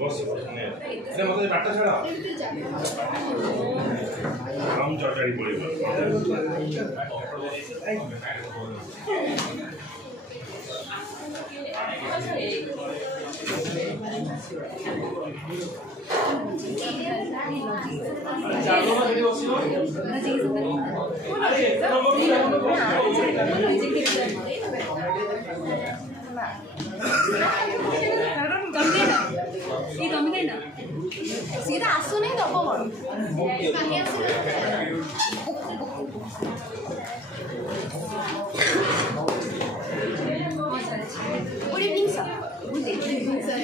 बस अरे मतलब डाटा छाड़ा हम चौचारी पड़ेगा सीधा आसो नहीं दब good evening sir good evening sir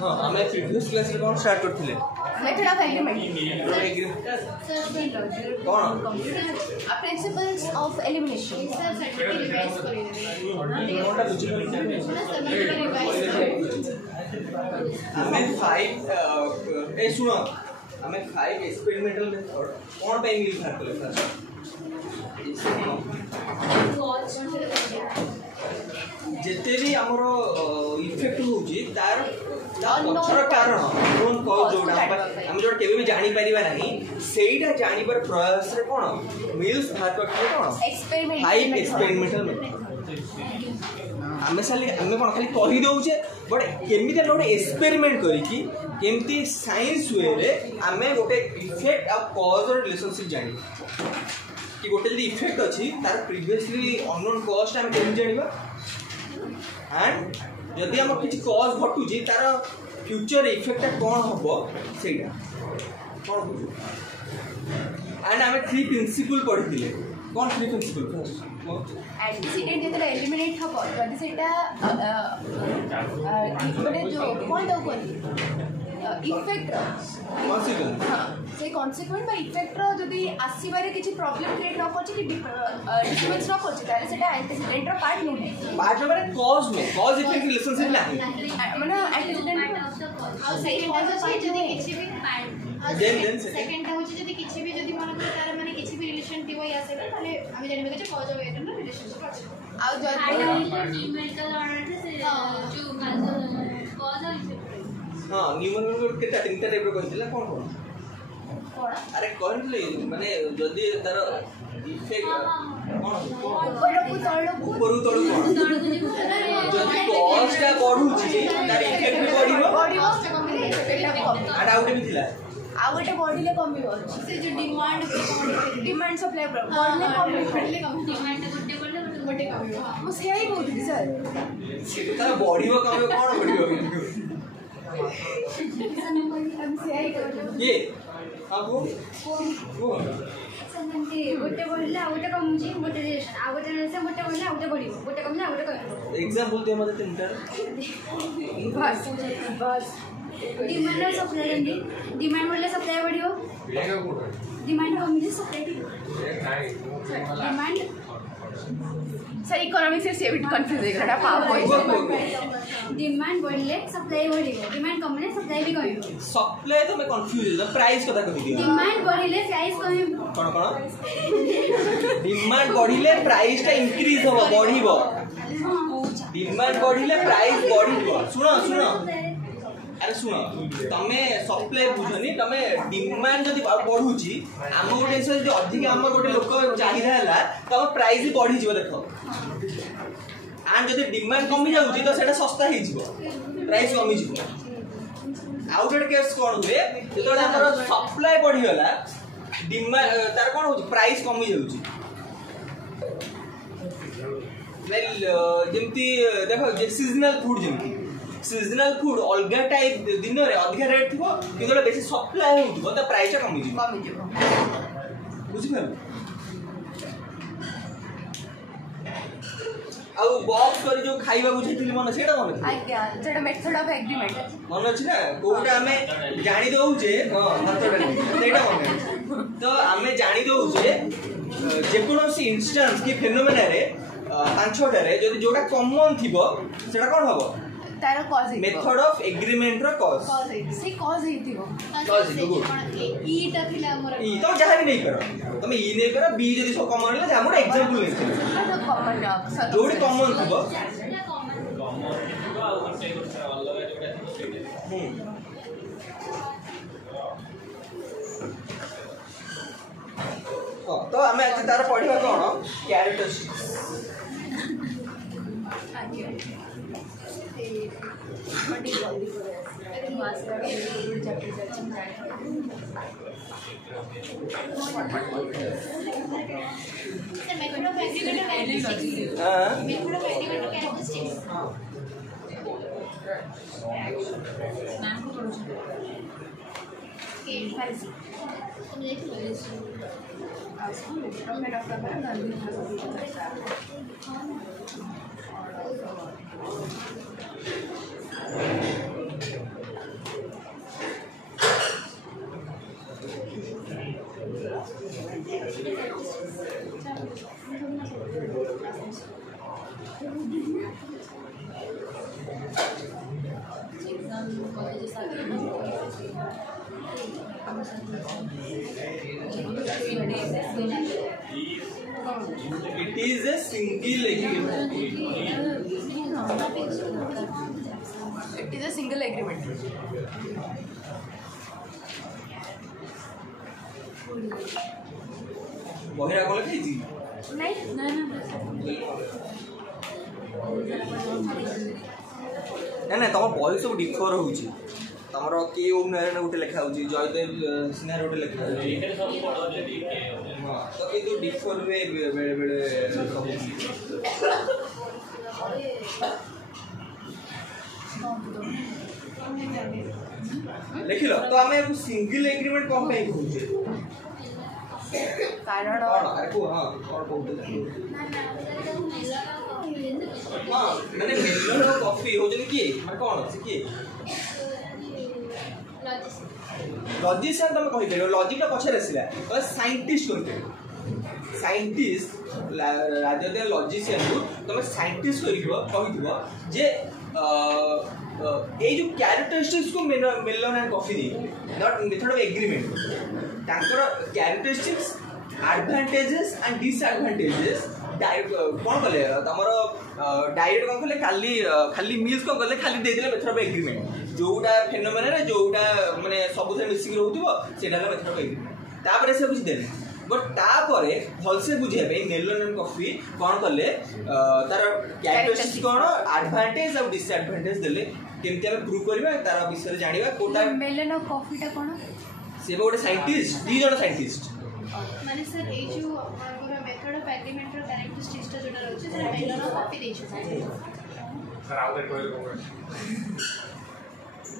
हाँ हमें प्रीवियस क्लास रे कौन स्टार्ट करथिले मेथड ऑफ एलिमेंट कौन प्रिंसिपल्स ऑफ एलिमिनेशन हमें 5 ए सुनो हमें 5 एक्सपेरिमेंटल मेथड कौन पे मिल बाहर कले जेते भी हमरो इफेक्ट होउची तार पछर कारण नोन कॉज जोडा हम जोड केबे भी जानि परिबा नहीं सेइटा जानि पर प्रयास रे कोन मिल्स बाहर करथे कोन एक्सपेरिमेंट 5 एक्सपेरिमेंटल मेथड हमें साली हमें कोन खाली कहि दउचे बट केमिति लोड एक्सपेरिमेंट करी कि केमिति साइंस वे रे हमें गोटे इफेक्ट ऑफ कॉज और रिलेशनशिप जानि कि गोटे जदी इफेक्ट अछि तार प्रीवियसली अननोन कॉज हम केमिति जानिबा एंड जदि हम किछि कॉज घटुची तार फ्यूचर इफेक्ट कोन हबो सेटा कोन एंड हमें 3 प्रिंसिपल पढिथिले कोन 3 प्रिंसिपल फर्स्ट एंटीसीडेंट जेतले एलिमिनेट हबो जदि सेटा गोटे जो कोन दो कोन इफेक्ट कॉन्सिक्वेंस हां से कॉन्सिक्वेंट बा इफेक्ट रो जदि आसीबारे किछि प्रॉब्लम क्रिएट न करछि कि डिस्टर्बेंस न करछि ताले सेटा एंटीसीडेंट रो पार्ट नुहे पार्ट माने कॉज में कॉज इफेक्ट रिलेशनशिप नाही माने एंटीसीडेंट आ सेकंड होछि जदि किछि भी देन सेकंड होछि जदि किछि भी जदि मन करे तार माने किछि भी रिलेशन थिबो या से ताले हम जानबे कि cause of atom no relationship अछि आ जदि न्यूमेरिकल ऑर्डर से जो कॉज ऑफ हां न्यूमेरिकल केटा तीनटा टाइप रो कहितला कोन कोन अरे कहले माने जदी तार इफेक्ट कोन ऊपर तळु कोन जदी कॉस्ट बढ़ुची तार इफेक्ट भी बढ़िबो आडा आउट भी थिला आ गोटे बॉडीले कमिबो से जो डिमांड सप्लाई बॉडीले कमिबो डिमांड गोटे कमिबो मो से आई कहउथि सर से तार बढ़िबो कमिबो कोन बढ़िबो हम से आई कहउथि ये हां वो समझे गोटे बोलले आ गोटे कमजी गोटे रिलेशन आ गोटे रिलेशन गोटे बोलले आ गोटे बढ़िबो गोटे कमले आ गोटे कमिबो एग्जांपल दे मते तीनटा बस डिमांड और सप्लाई देंगे डिमांड बोलले सप्लाई बढ़िबो डिमांड कमजी सप्लाई डिमांड सर इकोनॉमिक्स से बिट कंफ्यूज है गड़ा पाप होई डिमांड बढ़ले सप्लाई बढ़िबो डिमांड कमले सप्लाई भी कमिबो सप्लाई तो मैं कंफ्यूज है प्राइस कथा कहि दियो डिमांड बढ़ले प्राइस कमिबो कोन कोन डिमांड बढ़िले प्राइस ता इंक्रीज हो बढ़िबो डिमांड बढ़िले प्राइस बढ़िबो सुनो सुनो अरे सुनो तमे सप्लाई बुझनी तमे डिमांड जदी बढ़ुची हम गोटे से जदी अधिक हम गोटे लोक चाहिदा हला तब प्राइस भी बढ़ी जिवो देखो आन जदी डिमांड कमी जाउची तो सेटा सस्ता हे जिवो प्राइस कमी जिवो आउटडेट केस कोन हुए जेतोडा हमर सप्लाई बढ़ी गला डिमांड तार कोन होची प्राइस कमी जाउची वेल जेमती देखो जे सीजनल फूड जेमती सीजनल फूड अलगा टाइप दिन रे अधिक रेट थिबो किंतु बेसी सप्लाई होउथबो त प्राइस कमी जिवो बुझि ଆଉ ବକ୍ସ କରି ଯୋଉ ଖାଇବା ବୁଝେଇଥିଲି ମନେ ସେଇଟା ମନେ ଅଛି ଆଜ୍ଞା ସେଟା ମେଥଡ ଅଫ ଏଗ୍ରିମେଣ୍ଟ ମନେ ଅଛି ନା କୋଉଟା ଆମେ ଜାଣି ଦଉଛେ ସେଇଟା ମନେ ଅଛି ତ ଆମେ ଜାଣି ଦଉଛେ ଯେକୌଣସି ଇନଷ୍ଟାନ୍ସ କି ଫେନୋମେନାରେ 5-6ଟାରେ ଯଦି ଯୋଉଟା କମନ ଥିବ ସେଟା କ'ଣ ହବ ତାର କଜ ମେଥଡ ଅଫ ଏଗ୍ରିମେଣ୍ଟ ର କଜ ସେ କଜ ହେଇଥିବ ଇଟା ଥିଲା ଆମର ଇ ତ ଯାହା ବି ନେଇ କର ତମେ ଇ ନେଇ କର ବି ଯଦି ସବୁ କମନ ହେଲା ଆମର एग्जांपल ନେଇ ଯୋଉଠି କମନ ଥିବ तो आम आज तार पढ़ा कौन characteristics It is a single agreement. It is a single agreement. बहिरा कल खाई नहीं ना ना तुम बही सब डिफर हो तमर के ओम नारायण गोटे लिखा हो जयदेव सिन्हा गोटे लिखा हाँ तो ये तो डिफर हुए बेले बेले लिख लो तो आम सिंगल एग्रीमेंट कौन पे कहूचे कारण हाँ माने मिलर और कॉफी हो जने की माने कोन से की लॉजिशियन तुम कहि परियो लॉजिक पछरे आसिला तो साइंटिस्ट कहते साइंटिस्ट राजदे लॉजिशियन को तुम साइंटिस्ट करियो कहिदिबो जे ए जो कैरेक्टरिस्टिक्स को Miller and coffee the not method of agreement तांकर कैरेक्टरिस्टिक्स एडवांटेजेस एंड डिसएडवांटेजेस कौन कले तुम डायरेक्ट कौन कले खाली खाली मील्स कौन कले खाली दे देले मेथड ऑफ एग्रीमेंट जोटा फेनोमेना रे जोटा माने सब थे मिसिक रहउथिबो सेटा मेथड ऑफ एग्रीमेंट तापर से बुझी देले बट तापरे भलसे बुझिया पे मेलन एंड कॉफी कौन कले तार कैरेक्टरिस्टिक्स कौन एडवांटेज और डिसएडवांटेज देले केमति हम प्रूव करबा तार विषय जानिबा कोटा मेलन और कॉफी टा कोन से गोटे साइंटिस्ट दी जण साइंटिस्ट माने सर ए जो हमर मेथड ऑफ एग्रीमेंट रो कैरेक्टरिस्टिक्स टा जोटा रहउछ सर मेलन और कॉफी देछु सर आउट कोइ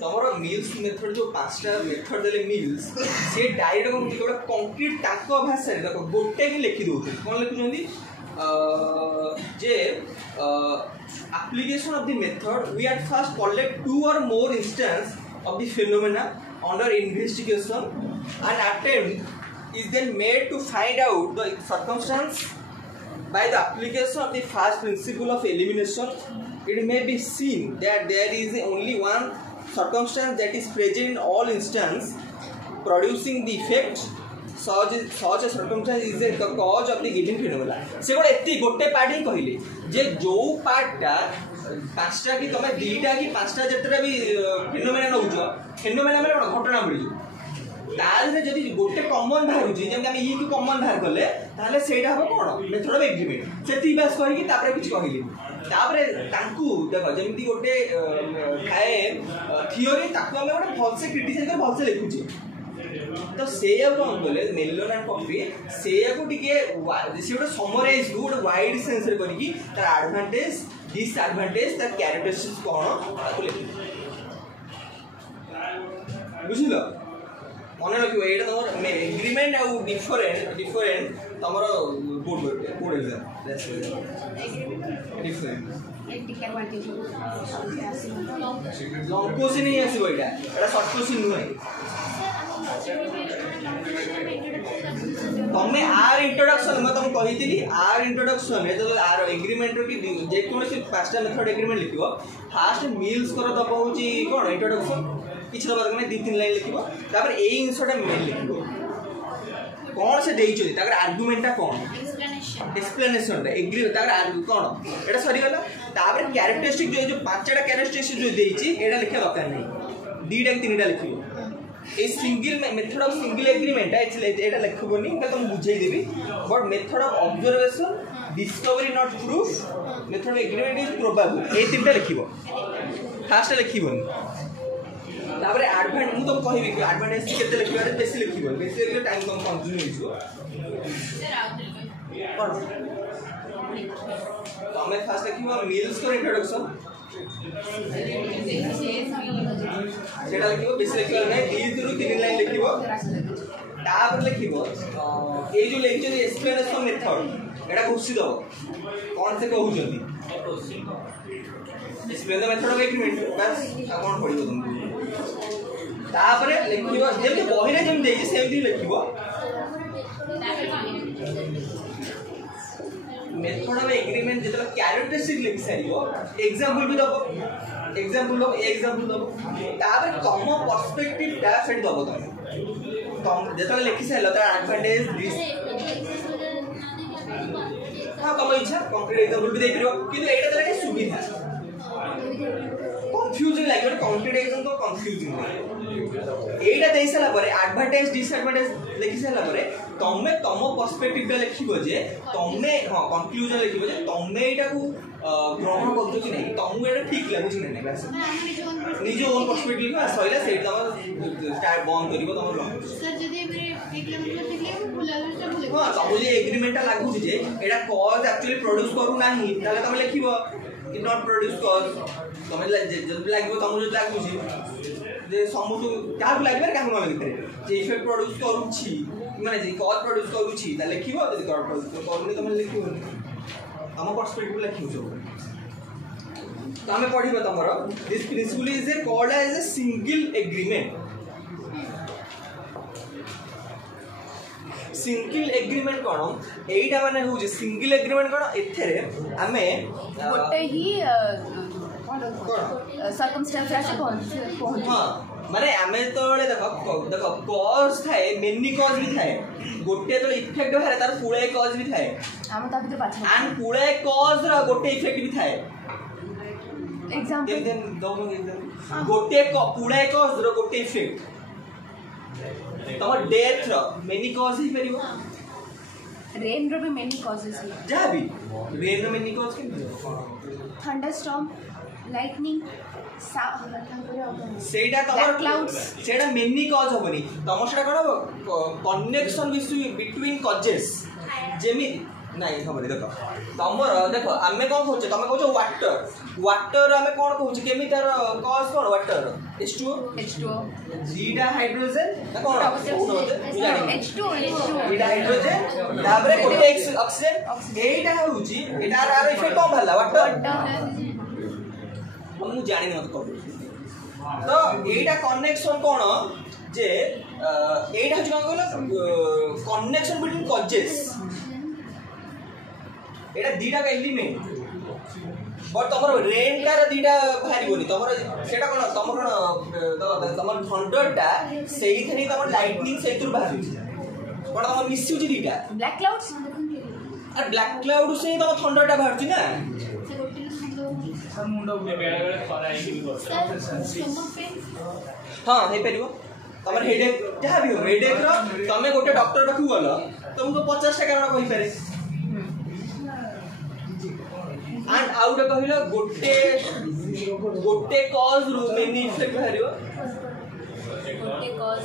तमरो मिल्स मेथड जो 5टा मेथड देले मिल्स से डायरेक्ट को गोटे कंक्रीट टाको भाषा रे देखो गोटे ही लिखि दोथि कोन लिखुछंदी जे application of the method we at first collect 2 or more instances of the phenomena under investigation and attempt is then made to find out the circumstance by the application of the first principle of elimination. It may be seen that there is only one circumstance that is present in all instances producing the effect. Such a circumstance is the cause of the given phenomena. से गोटे एति गोटे part ही कहले जे जो पार्टटा 5टा कि तमे 2टा कि 5टा जतरा भी फेनोमेना नउजो फेनोमेना माने घटना मिलजो ताले जदि गोटे कॉमन बाहर जे जेम हम ई को कॉमन बाहर करले ताले सेटा हो कोन मेथड ऑफ एग्रीमेंट सेति बास कहि कि तापर कुछ कहिली तापरे तांकू देखो जेमति गोटे थाए थियोरी ताकू हम गोटे फॉल्स क्रिटिसाइज कर फॉल्स लिखुची तो से कौन बोले मेलन एंड कॉफी से को टिके से गोटे समराइज गोटे वाइड सेंस रे करी तार एडवांटेज डिसएडवांटेज तार कैरेक्टरिस्टिक्स कोन ताकू लिखि बुझिलो मन रखियो एटा तमर एग्रीमेंट आ डिफरेंट तमर बोर्ड एग्जाम डिफरेंट एक टिकट मार के लॉन्ग क्वेश्चन ही आसीबो एटा शॉर्ट क्वेश्चन नुहे तमे आर इंट्रोडक्शन मैं तुम कही आर इंट्रोडक्शन जो आर एग्रीमेंट रो कि जे कोनोसी पांचटा मेथड एग्रीमेंट लिखिबो फास्ट मील्स कर दब होची कोन इंट्रोडक्शन किछ दबा कने 2-3 लाइन लिखिबो तापर ए इनसोटा मेल लिखिबो कौन से देई छोदी ताकर आर्गुमेंटटा कौन एक्सप्लेनेशन एग्री ताकर कौन एटा सरी गला तापर कैरेक्टरिस्टिक जो पांचटा कैरेक्टरिस्टिक जो देइची एटा लिखा दरकार नहीं दीटा कि तीनटा लिखिबो ए single method of single agreement एटा लिखबोनी तुम बुझाई देबी but method of observation discovery not proof method of agreement is probable ए तीनटा लिखिबो फास्ट लिखिबोनी तापर एडवांटेज मु तो कहबी कि एडवांटेज केते लिखिबा बेसी लिखिबो बेसी लिखले टाइम कम कंज्यूम होइछो तो हमें फास्ट लिखिबो मील्स को इंट्रोडक्शन सेटा लिखिबो बेसी लिखिबो नै 2 ରୁ 3 लाइन लिखिबो तापर लिखिबो ए जो लेक्चर एक्सप्लेनेशन मेथड एटा घोषि दबो कोन से कहू जल्दी explain the method of agreement बस कौन पढ़िबो तुम तापर लिखिबो जेमि बहिरे जेमि देई सेमि लिखिबो मेथड ऑफ एग्रीमेंट जेतला कैरेक्टरिस्टिक लिख सारियो एग्जांपल भी दबो एग्जांपल दबो तापर कम पर्सपेक्टिव टा सेट दबो तुम जेतला लिखि सारलो त एडवांटेज दिस हां तुम इच्छा कंक्रीट एग्जांपल भी दे परियो किंतु एटा तले सुविधा कंफ्यूजिंग लागे कंक्रीट एग्जांपल तो कंफ्यूजिंग एटा देई साला परे एडवांटेज डिसएडवांटेज लिखि साला परे तमे तम पर्सपेक्टिव टा लिखिबो जे तमे हां कंक्लूजन लिखिबो जे तमे एटा को ग्रहण करजो कि नहीं तमु एटा ठीक लागो कि नहीं बस निज ओन पर्सपेक्टिव का सइला सेट तम स्टार्ट बंद करिवो तम सर जदी एक किलोमीटर देखले बुलाला बोले हां तमु जे एग्रीमेंट टा लागु जे एटा कॉज एक्चुअली प्रोड्यूस करू नाही ताले तम लिखिबो कि नॉट प्रोड्यूस कॉज तम जदी लागो तमु जे लागु जे समुटु क्या लागबे का न लागबे जे इफेक्ट प्रोड्यूस करू छी माने जे कॉज प्रोड्यूस करू छी ता लिखिबो जदी कॉज प्रोड्यूस करूनी तम लिखिबो हम पर्सपेक्टिव लिखिबो जो तो हमें पढ़िबो तमरो this principle is a called as a single agreement single agreement कोन एटा माने हो जे सिंगल एग्रीमेंट कोन एथरे हमें गोटे ही सर्कमस्टेंस राशि पहुंच हां माने हमें तो देखो कॉज थाए मेनी कॉज भी थाए गोटे तो इफेक्ट बारे तार पुळे कॉज भी थाए हम ता भीतर पाछ एंड पुळे कॉज रा गोटे इफेक्ट भी थाए एग्जांपल देन दोनो एग्जांपल गोटे पुळे कॉज रो गोटे इफेक्ट तमर death row many cause he परिबो rain रो भी मेनी कॉजेस है जा भी रेन रो मेनी कॉज के थंडरस्टॉर्म लाइटनिंग सेटा तमर क्लाउड्स सेटा मेनी कॉज होबनी तमर सेटा कोन कनेक्शन बिटवीन कॉजेस जेमी नहीं खबर देखो तमर देखो आमे कोन कहउछ तमे कहउछ वाटर आमे कोन कहउछ केमी तार कॉज कोन वाटर H2O जीटा हाइड्रोजन ना कोन H2O जीटा हाइड्रोजन ताबरे कोटे ऑक्सीजन एटा होउची एटा आर इफेक्ट कोन भला वाटर हम जानि मत कहू तो एटा कनेक्शन कोन जे एटा होची कोन कहलो कनेक्शन बिटवीन कॉजेस एटा दीटा का एलिमेंट बट तमर रेन कार दीटा भारीबोनी तमर सेटा कोन तमर थंडर टा सेही थनी तमर लाइटनिंग सेतुर भारी बट तमर मिस्यू जी दीटा ब्लैक क्लाउड्स और ब्लैक क्लाउड से तमर थंडर टा भारची ना मुंडा बेले बेले खरा आइकी भी हां हे परिबो तमर हेडेक जहा भी हो हेडेक रो तमे गोटे डॉक्टर पाखु गलो तुमको 50 टा कारण कहि पारे एंड आउट कहिलो गोटे कॉज रू मेनी इफेक्ट भारियो गोटे कॉज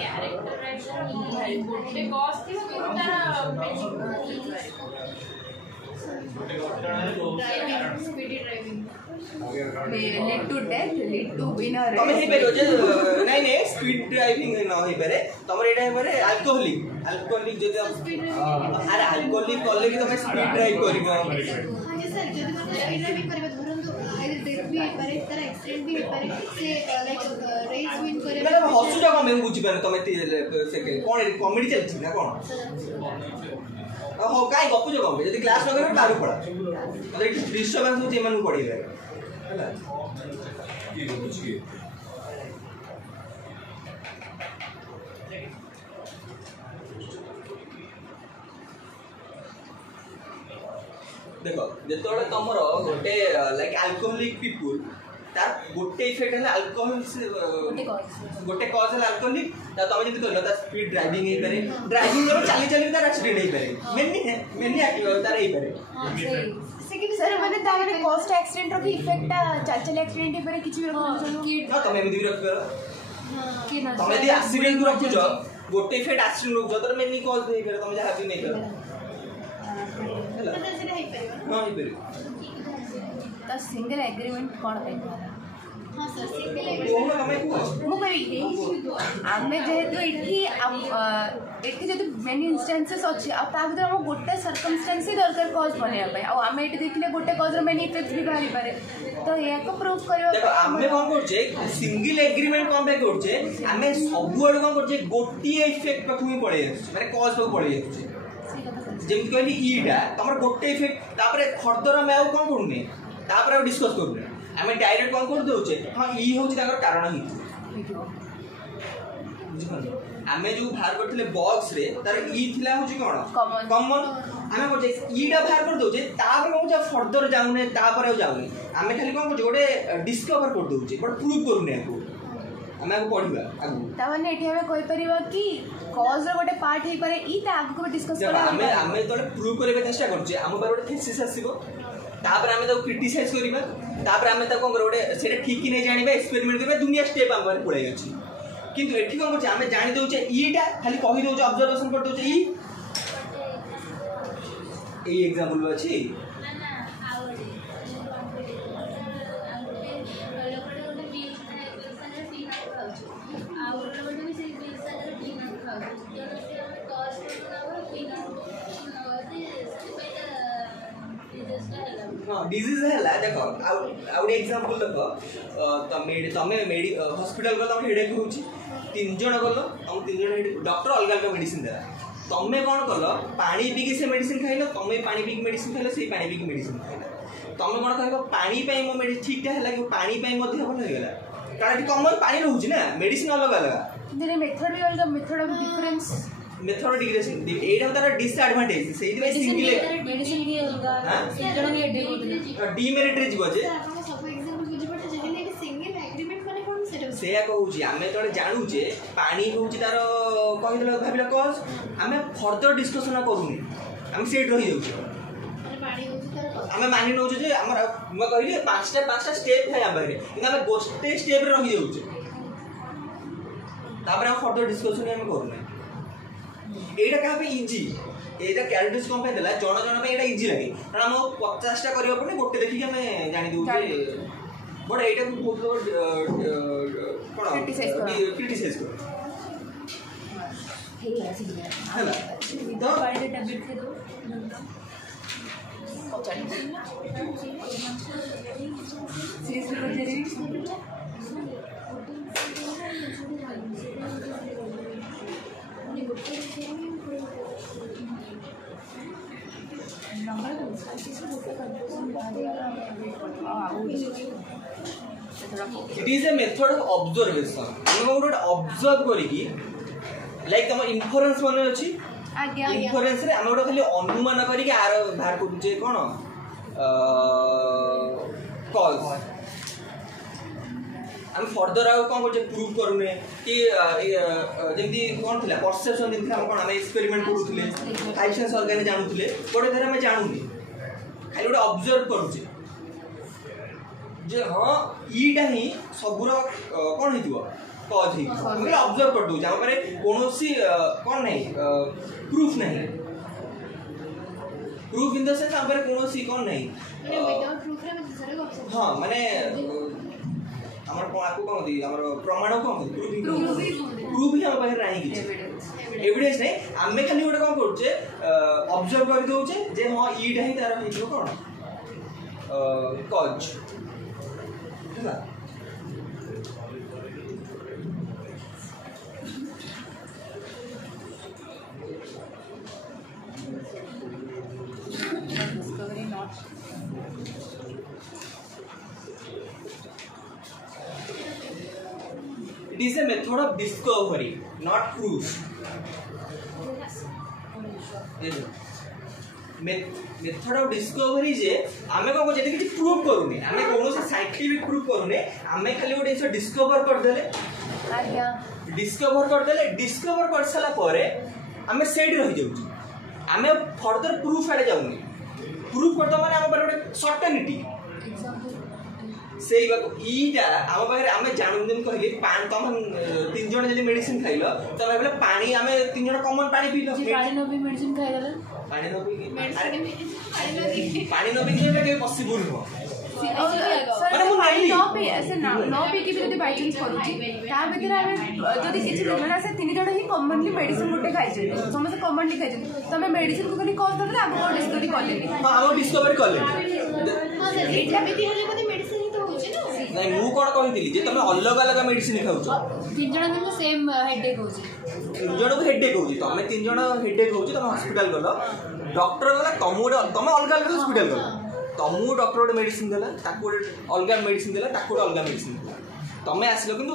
कैरेक्टराइजेशन गोटे कॉज थी तारा speedy driving lead to death, lead to win a तमे race. हे पेरो जे नहीं नहीं स्पीड ड्राइविंग न होई पारे तमर एटा हे पारे अल्कोहलिक जदि अरे अल्कोहलिक कले कि तमे स्पीड ड्राइव करिवो हाँ जी सर जब मतलब स्पीड ड्राइविंग करे धरन तो आइदर डेथ भी हो पारे तार एक्सीडेंट भी हो पारे से लाइक रेस विन करे मतलब हसुजा को मैं बुझी पारे तमे सेकंड कोन कॉमेडी चलछि ना कोन हो काई गपु जो कम जदि क्लास न करे बाहर पड़ा मतलब डिस्टर्बेंस हो जे मानु पड़ी हैला की बुझिए देखो जेतोळे तमर गोटे लाइक अल्कोहलिक पीपल तार गोटे इफेक्ट है अल्कोहल गोटे कॉज है अल्कोहलिक ता तमे जति कहलो ता स्पीड ड्राइविंग हे पारे ड्राइविंग करो चाली चाली तार एक्सीडेंट हे पारे मेनी तार हे पारे सर मैंने तारे कॉस्ट एक्सीडेंट रो की इफेक्ट चल एक्सीडेंट हे पारे किछि भी हां तमे एमि रख पारो कि ना तमे यदि एक्सीडेंट को रखु जो गोटे इफेक्ट एक्सीडेंट रख जो तर मेनी कॉज हे पारे तमे जहा भी नै करो मतलब से है पारे हां हे पारे तो सिंगल एग्रीमेंट कोन पे हाँ सर सिंगल कोन तमे को मु कहि आमे जेहेतु एठी जदि मेनी इंस्टेंसेस अछि आ ता भीतर हम गोटे सर्कमस्टेंस ही दरकार कॉज बने पे आ आमे एठी देखले गोटे कॉज रो मेनी इफेक्ट भी बाहरी पारे तो या को प्रूव करियो देखो आमे कोन करछे सिंगल एग्रीमेंट कोन पे करछे आमे सब आड़ कोन करछे गोटी इफेक्ट पे ही पड़े माने कॉज पे पड़े जाछे जेमति कहली ईडा तमर गोटे इफेक्ट तापरे फर्दर में आउ कोन करूने तापरे डिस्कस करूने आमे डायरेक्ट कोन कर दोछे हां ई होची ताकर कारण ही आमे जो बाहर करथिले बॉक्स रे तार ई थिला होची कोन कॉमन आमे करछे ईडा बाहर कर दोछे तापरे कोन जा फर्दर जाउने तापरे जाउने आमे खाली कोन करछे गोटे डिस्कवर कर दोछे बट प्रूव करूने को आमे को पढिबा आगु ता माने एठी हमें कोइ परिबा कि कॉज रो गोटे पार्ट हे पारे ई ता आगु को डिस्कस करा आमे तोले प्रूव करबे चेष्टा करछे हम बार गोटे थीसिस आसीबो तापर आमे तो क्रिटिसाइज करिबा तापर आमे त कोन गोटे सेटा ठीक कि नै जानिबा एक्सपेरिमेंट करबा दुनिया स्टेप हम बार पळै अछि किंतु एठी कोन करछे आमे जानि दउछे ईटा खाली कहि दउछे ऑब्जर्वेशन कर दउछे ई एग्जांपल अछि डिजीज है देखो आउट एग्जांपल देखो तमे हॉस्पिटल गलो तमे हेडेक होची तीन जण गलो तम तीन जण हेडेक डॉक्टर अलग अलग मेडिसिन देला तमे कोन करलो पानी पी के से मेडिसिन खाइलो तमे पानी पी के मेडिसिन खाइलो से पानी पी के मेडिसिन खाइलो तमे कोन कहबो पानी पई मो मेडिसिन ठीक ता हला कि पानी पई मध्ये भल हो गेला कारण कॉमन पानी रहउची ना मेडिसिन अलग अलग देरे मेथड भी अलग method of difference method digression एटा तार डिसएडवांटेज सेहि में सिंगल मेडिसिन की होगा तीन जण की हेडेक होतले डीमेरिट रे जीव जे आपन सब एग्जांपल बुझि पड़ते जे लेके सिंगल एग्रीमेंट माने कोन सेटा सेया कहूची आमे तोले जानू जे पानी होची तार कहि देला भाबिला कॉज आमे फर्दर डिस्कशन करूनी आमे सेट रहि जाउची माने पानी होची तार आमे मानि नउचे जे हमर म कहिली पांचटा स्टेप है हमरे कि आमे गोटे स्टेप रे रहि जाउची तापर हम फर्दर डिस्कशन हम करूनी एटा का पे इजी एटा कैरेक्टर्स कोन पे देला जण जण पे एटा इजी लागे कारण हम 50 टा करियो पने गोटे देखि के हमें जानि दउ जे बट एटा को बहुत कोन क्रिटिसाइज कर हे ऐसे ही है ना दो बाइट टैबलेट के दो seriously It is a method of observation. हम गोटे ऑब्जर्व करिकी लाइक हम इन्फरेंस माने अछि आज्ञा इन्फरेंस रे हम गोटे खाली अनुमान करिकी आर बाहर करूचे कोन कॉज हम फर्दर आउ कोन करछे प्रूव करूने कि जेमती कोन थिला परसेप्शन दिन हम कोन हम एक्सपेरिमेंट करूथिले फाइव सेंस ऑर्गन जानूथिले गोटे धरे हम जानूनी खाली गोटे ऑब्जर्व करूचे जे हां ईटा ही सबुर कोन हिथिबो कॉज ही हम ऑब्जर्व कर दउ हम पारे कोनोसी कोन नहीं प्रूफ नहीं प्रूफ इन द सेंस हम पर कोनोसी कोन नहीं माने विदाउट प्रूफ रे मत सर ऑप्शन हां माने हमर कोन आपको कोन दी हमर प्रमाण कोन प्रूफ ही हम बाहर नहीं किछ एविडेंस नहीं हमें खाली गोटे कोन करछे ऑब्जर्व कर दोछे जे हां ईटा ही तार हिजो कोन कॉज हैला discovery not it is a method of discovery not proof method of discovery जे आमे को जेते कि प्रूव करूने आमे कोनो से साइंटिफिक प्रूव करूने आमे खाली गोटे से डिस्कवर कर देले आज्ञा डिस्कवर कर साला परे आमे सेड रहि जाउची आमे फर्दर प्रूफ आड़े जाऊनी प्रूफ कर दो माने आमे पर गोटे सर्टेनिटी सेई ईटा आम पाखे आमे जानू दिन कहली तुम तीन जन जदि मेडिसिन खाइल तो भाबले पानी आमे तीन जन कॉमन पानी पीलो पानी न भी मेडिसिन खाइ गले पानी न पी पानी न पी के पॉसिबल हो माने मु नहीं न पी ऐसे न पी के भी जदि बाय चांस करूची ता भीतर आमे जदि किछि दिन से तीन जन ही कॉमनली मेडिसिन गोटे खाइ छै समस्त कॉमनली खाइ छै तमे मेडिसिन को खाली कॉज करले आगो डिस्कवरी करले हां हम डिस्कवर करले हां सर एटा भी हले मते मेडिसिन ही तो होची ना नहीं मु कोन कहितली जे तमे अलग अलग मेडिसिन खाउछो तीन जन दिन सेम हेडेक होची तीन जन को हेडेक होची तमे तीन जन हेडेक होची तमे हॉस्पिटल गलो डॉक्टर गला तमे अलग अलग हॉस्पिटल गलो तमु डॉक्टर गोटे मेडिसिन देला ताको अलग मेडिसिन देला ताको अलग मेडिसिन देला तमे आसिलो किंतु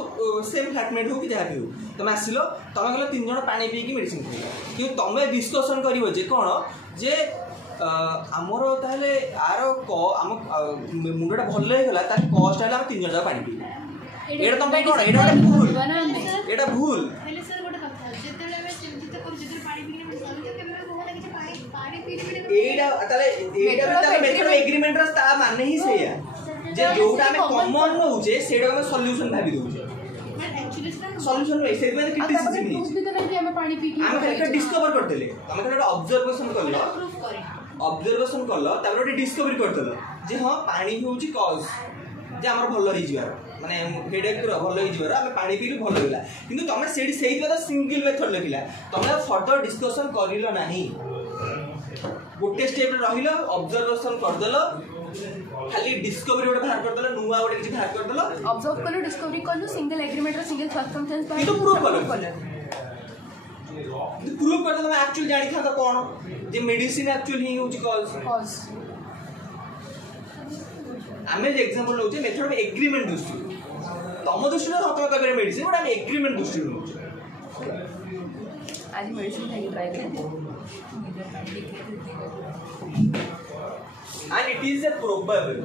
सेम फ्लैटमेट हो कि जहा भी हो तमे आसिलो तमे गला तीन जन पानी पी की मेडिसिन खाइला कि तमे डिस्कशन करिवो जे कोन जे हमरो ताले आरो को हम मुंडटा भल्ले गला ता कॉस्ट आला हम तीन जन पानी पी एटा तमे कोन एटा भूल एटा भूल हेले सर गोटे कथा जेतेले हम चिंतित कर जेते पानी पीने में सर केबे कोहला कि पानी पीने एटा ताले एटा भी ताले मेथड एग्रीमेंट रास्ता माने ही सेया जे जोटा हम कॉमन होउचे सेडा हम सॉल्यूशन भाबी दोउचे एक्चुअली सॉल्यूशन वे से में क्रिटिसिज्म नहीं भी तो नहीं हमें पानी पी के हम खाली डिस्कवर करतेले हम खाली ऑब्जर्वेशन करलो प्रूफ करे ऑब्जर्वेशन करलो तापर गोटे डिस्कवरी करतेलो जे हां पानी होउची कॉज जे हमर भलो हि जिवार माने हेडेक रो भलो हि जिवार हम पानी पीलु भलो होला किंतु तमे सेडी सेही तो सिंगल मेथड लखिला तमे फर्दर डिस्कशन करिलो नाही गोटे स्टेप रे रहिलो ऑब्जर्वेशन करदेलो खाली डिस्कवरी गोटे बाहर करदेलो नुवा गोटे किछि बाहर करदेलो ऑब्जर्व कलो डिस्कवरी कलो सिंगल एग्रीमेंट और सिंगल सर्कमस्टेंस ये तो प्रूफ कलो प्रूफ करते तमे एक्चुअली जानि था तो कोन जे मेडिसिन एक्चुअली ही होची कॉज आमे जे एग्जांपल लउचे मेथड ऑफ एग्रीमेंट दृष्टि तम दृष्टि न हतम करे मेडिसिन बट आमे एग्रीमेंट दृष्टि लउचे आज मेडिसिन खाई ट्राई करते and it is a probable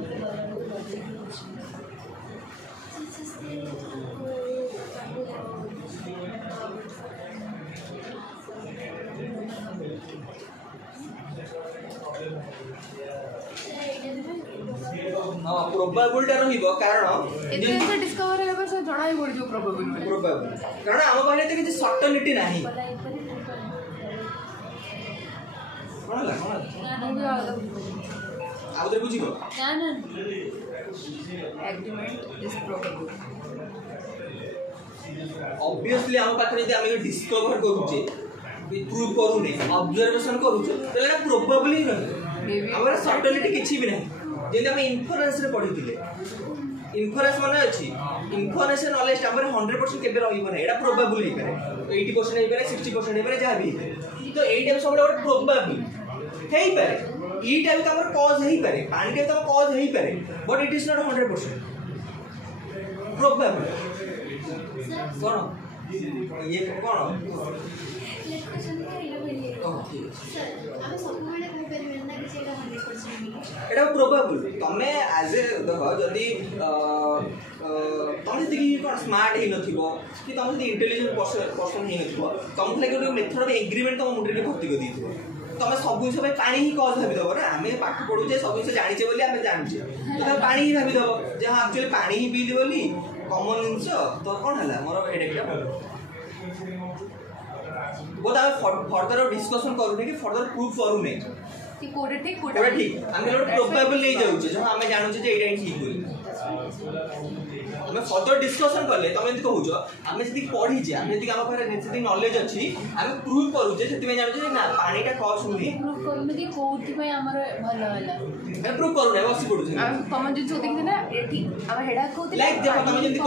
हां प्रोबेबल टा रहिबो कारण एते से डिस्कवर हेबा से जणा ही पड़ जो प्रोबेबल कारण हम पाखरे ते किछि सर्टेनिटी नाही कोनला आउदे बुझिबो ना एग्रीमेंट इज प्रोबेबल ऑब्वियसली हम पाखरे जे हम डिस्कवर करूचे प्रूव करूने ऑब्जर्वेशन करूचे तो एटा प्रोबेबली रहे हमर सर्टेनिटी किछि भी नाही जे हम इन्फरेंस रे पढिथिले इन्फरेंस माने अछि इन्फॉर्मेशन नॉलेज हमर 100% केबे रहिबो नै एटा प्रोबेबल हे पारे 80% हे पारे 60% हे पारे जा भी तो एटा सब एक प्रोबेबल हे पारे ईटा भी हमर कॉज हे पारे पानी के तो कॉज हे पारे but it is not 100% probable कोन ये कोन ଆମେ ସବୁବେଳେ କହିପାରିବାନି ନା କିଛି ଏଇଟା 100% एटा प्रोबेबल तमे एज ए देखो जदी तमे जदी कोन स्मार्ट हे नथिबो कि तमे जदी इंटेलिजेंट पर्सन हे नथिबो तमे लागे ଗୋଟେ मेथड ऑफ एग्रीमेंट तम मुंडरे भर्ती कर दिथिबो तमे सब सब पानी ही कॉज भाबी दबो ना हमें पाठ पढुचे सब से जानिचे बोली हमें जानछे तो पानी ही भाबी दबो जे हां एक्चुअली पानी ही पीली बोली कॉमन जिंस तो कोन हला मोर हेडेकटा बहुत आम फर्दर डिस्कशन करूने कि फर्दर प्रूफ करूने कि कोडे ठीक कोडे ठीक हम लोग प्रोबेबल ले जाउछे जो हमें जानू जे एटा ठीक होई हमें फर्दर डिस्कशन करले तमे एंत कहूछो हमें जदी पढ़ी जे हमें जदी हम पारे जदी नॉलेज अछि हमें प्रूव करू जे सेति में जानू जे ना पानीटा कॉस्ट हुई प्रूव करू कि कोथि में हमर भलो होला मैं प्रूव करू नै बसी पडू हम तम जे जो देखि ना एठी हम हेडा कोथि लाइक देखो तमे जदी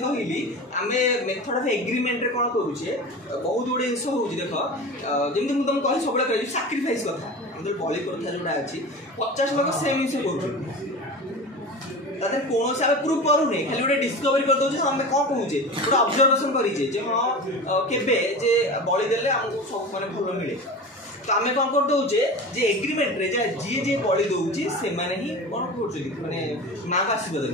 कहली हमें मेथड ऑफ एग्रीमेंट रे कोन करू छे बहुत गुडे इंसो हो छी देखो जेमति मु तुम कहि सबले कहि सैक्रिफाइस कथा हम बलि करथा जोडा अछि 50 लोग सेम इंसो करू ताते कोनो से हमें प्रूव करू नै खाली गोटे डिस्कवरी कर दउ जे हम को कहू जे गोटे ऑब्जर्वेशन करी जे हां केबे जे बलि देले हमको सब माने भलो मिले तो आम कौन कर दौचे जे एग्रीमेंट रे जी जे बलि दौची से माने ही कौन कर माने माँ का आशीर्वाद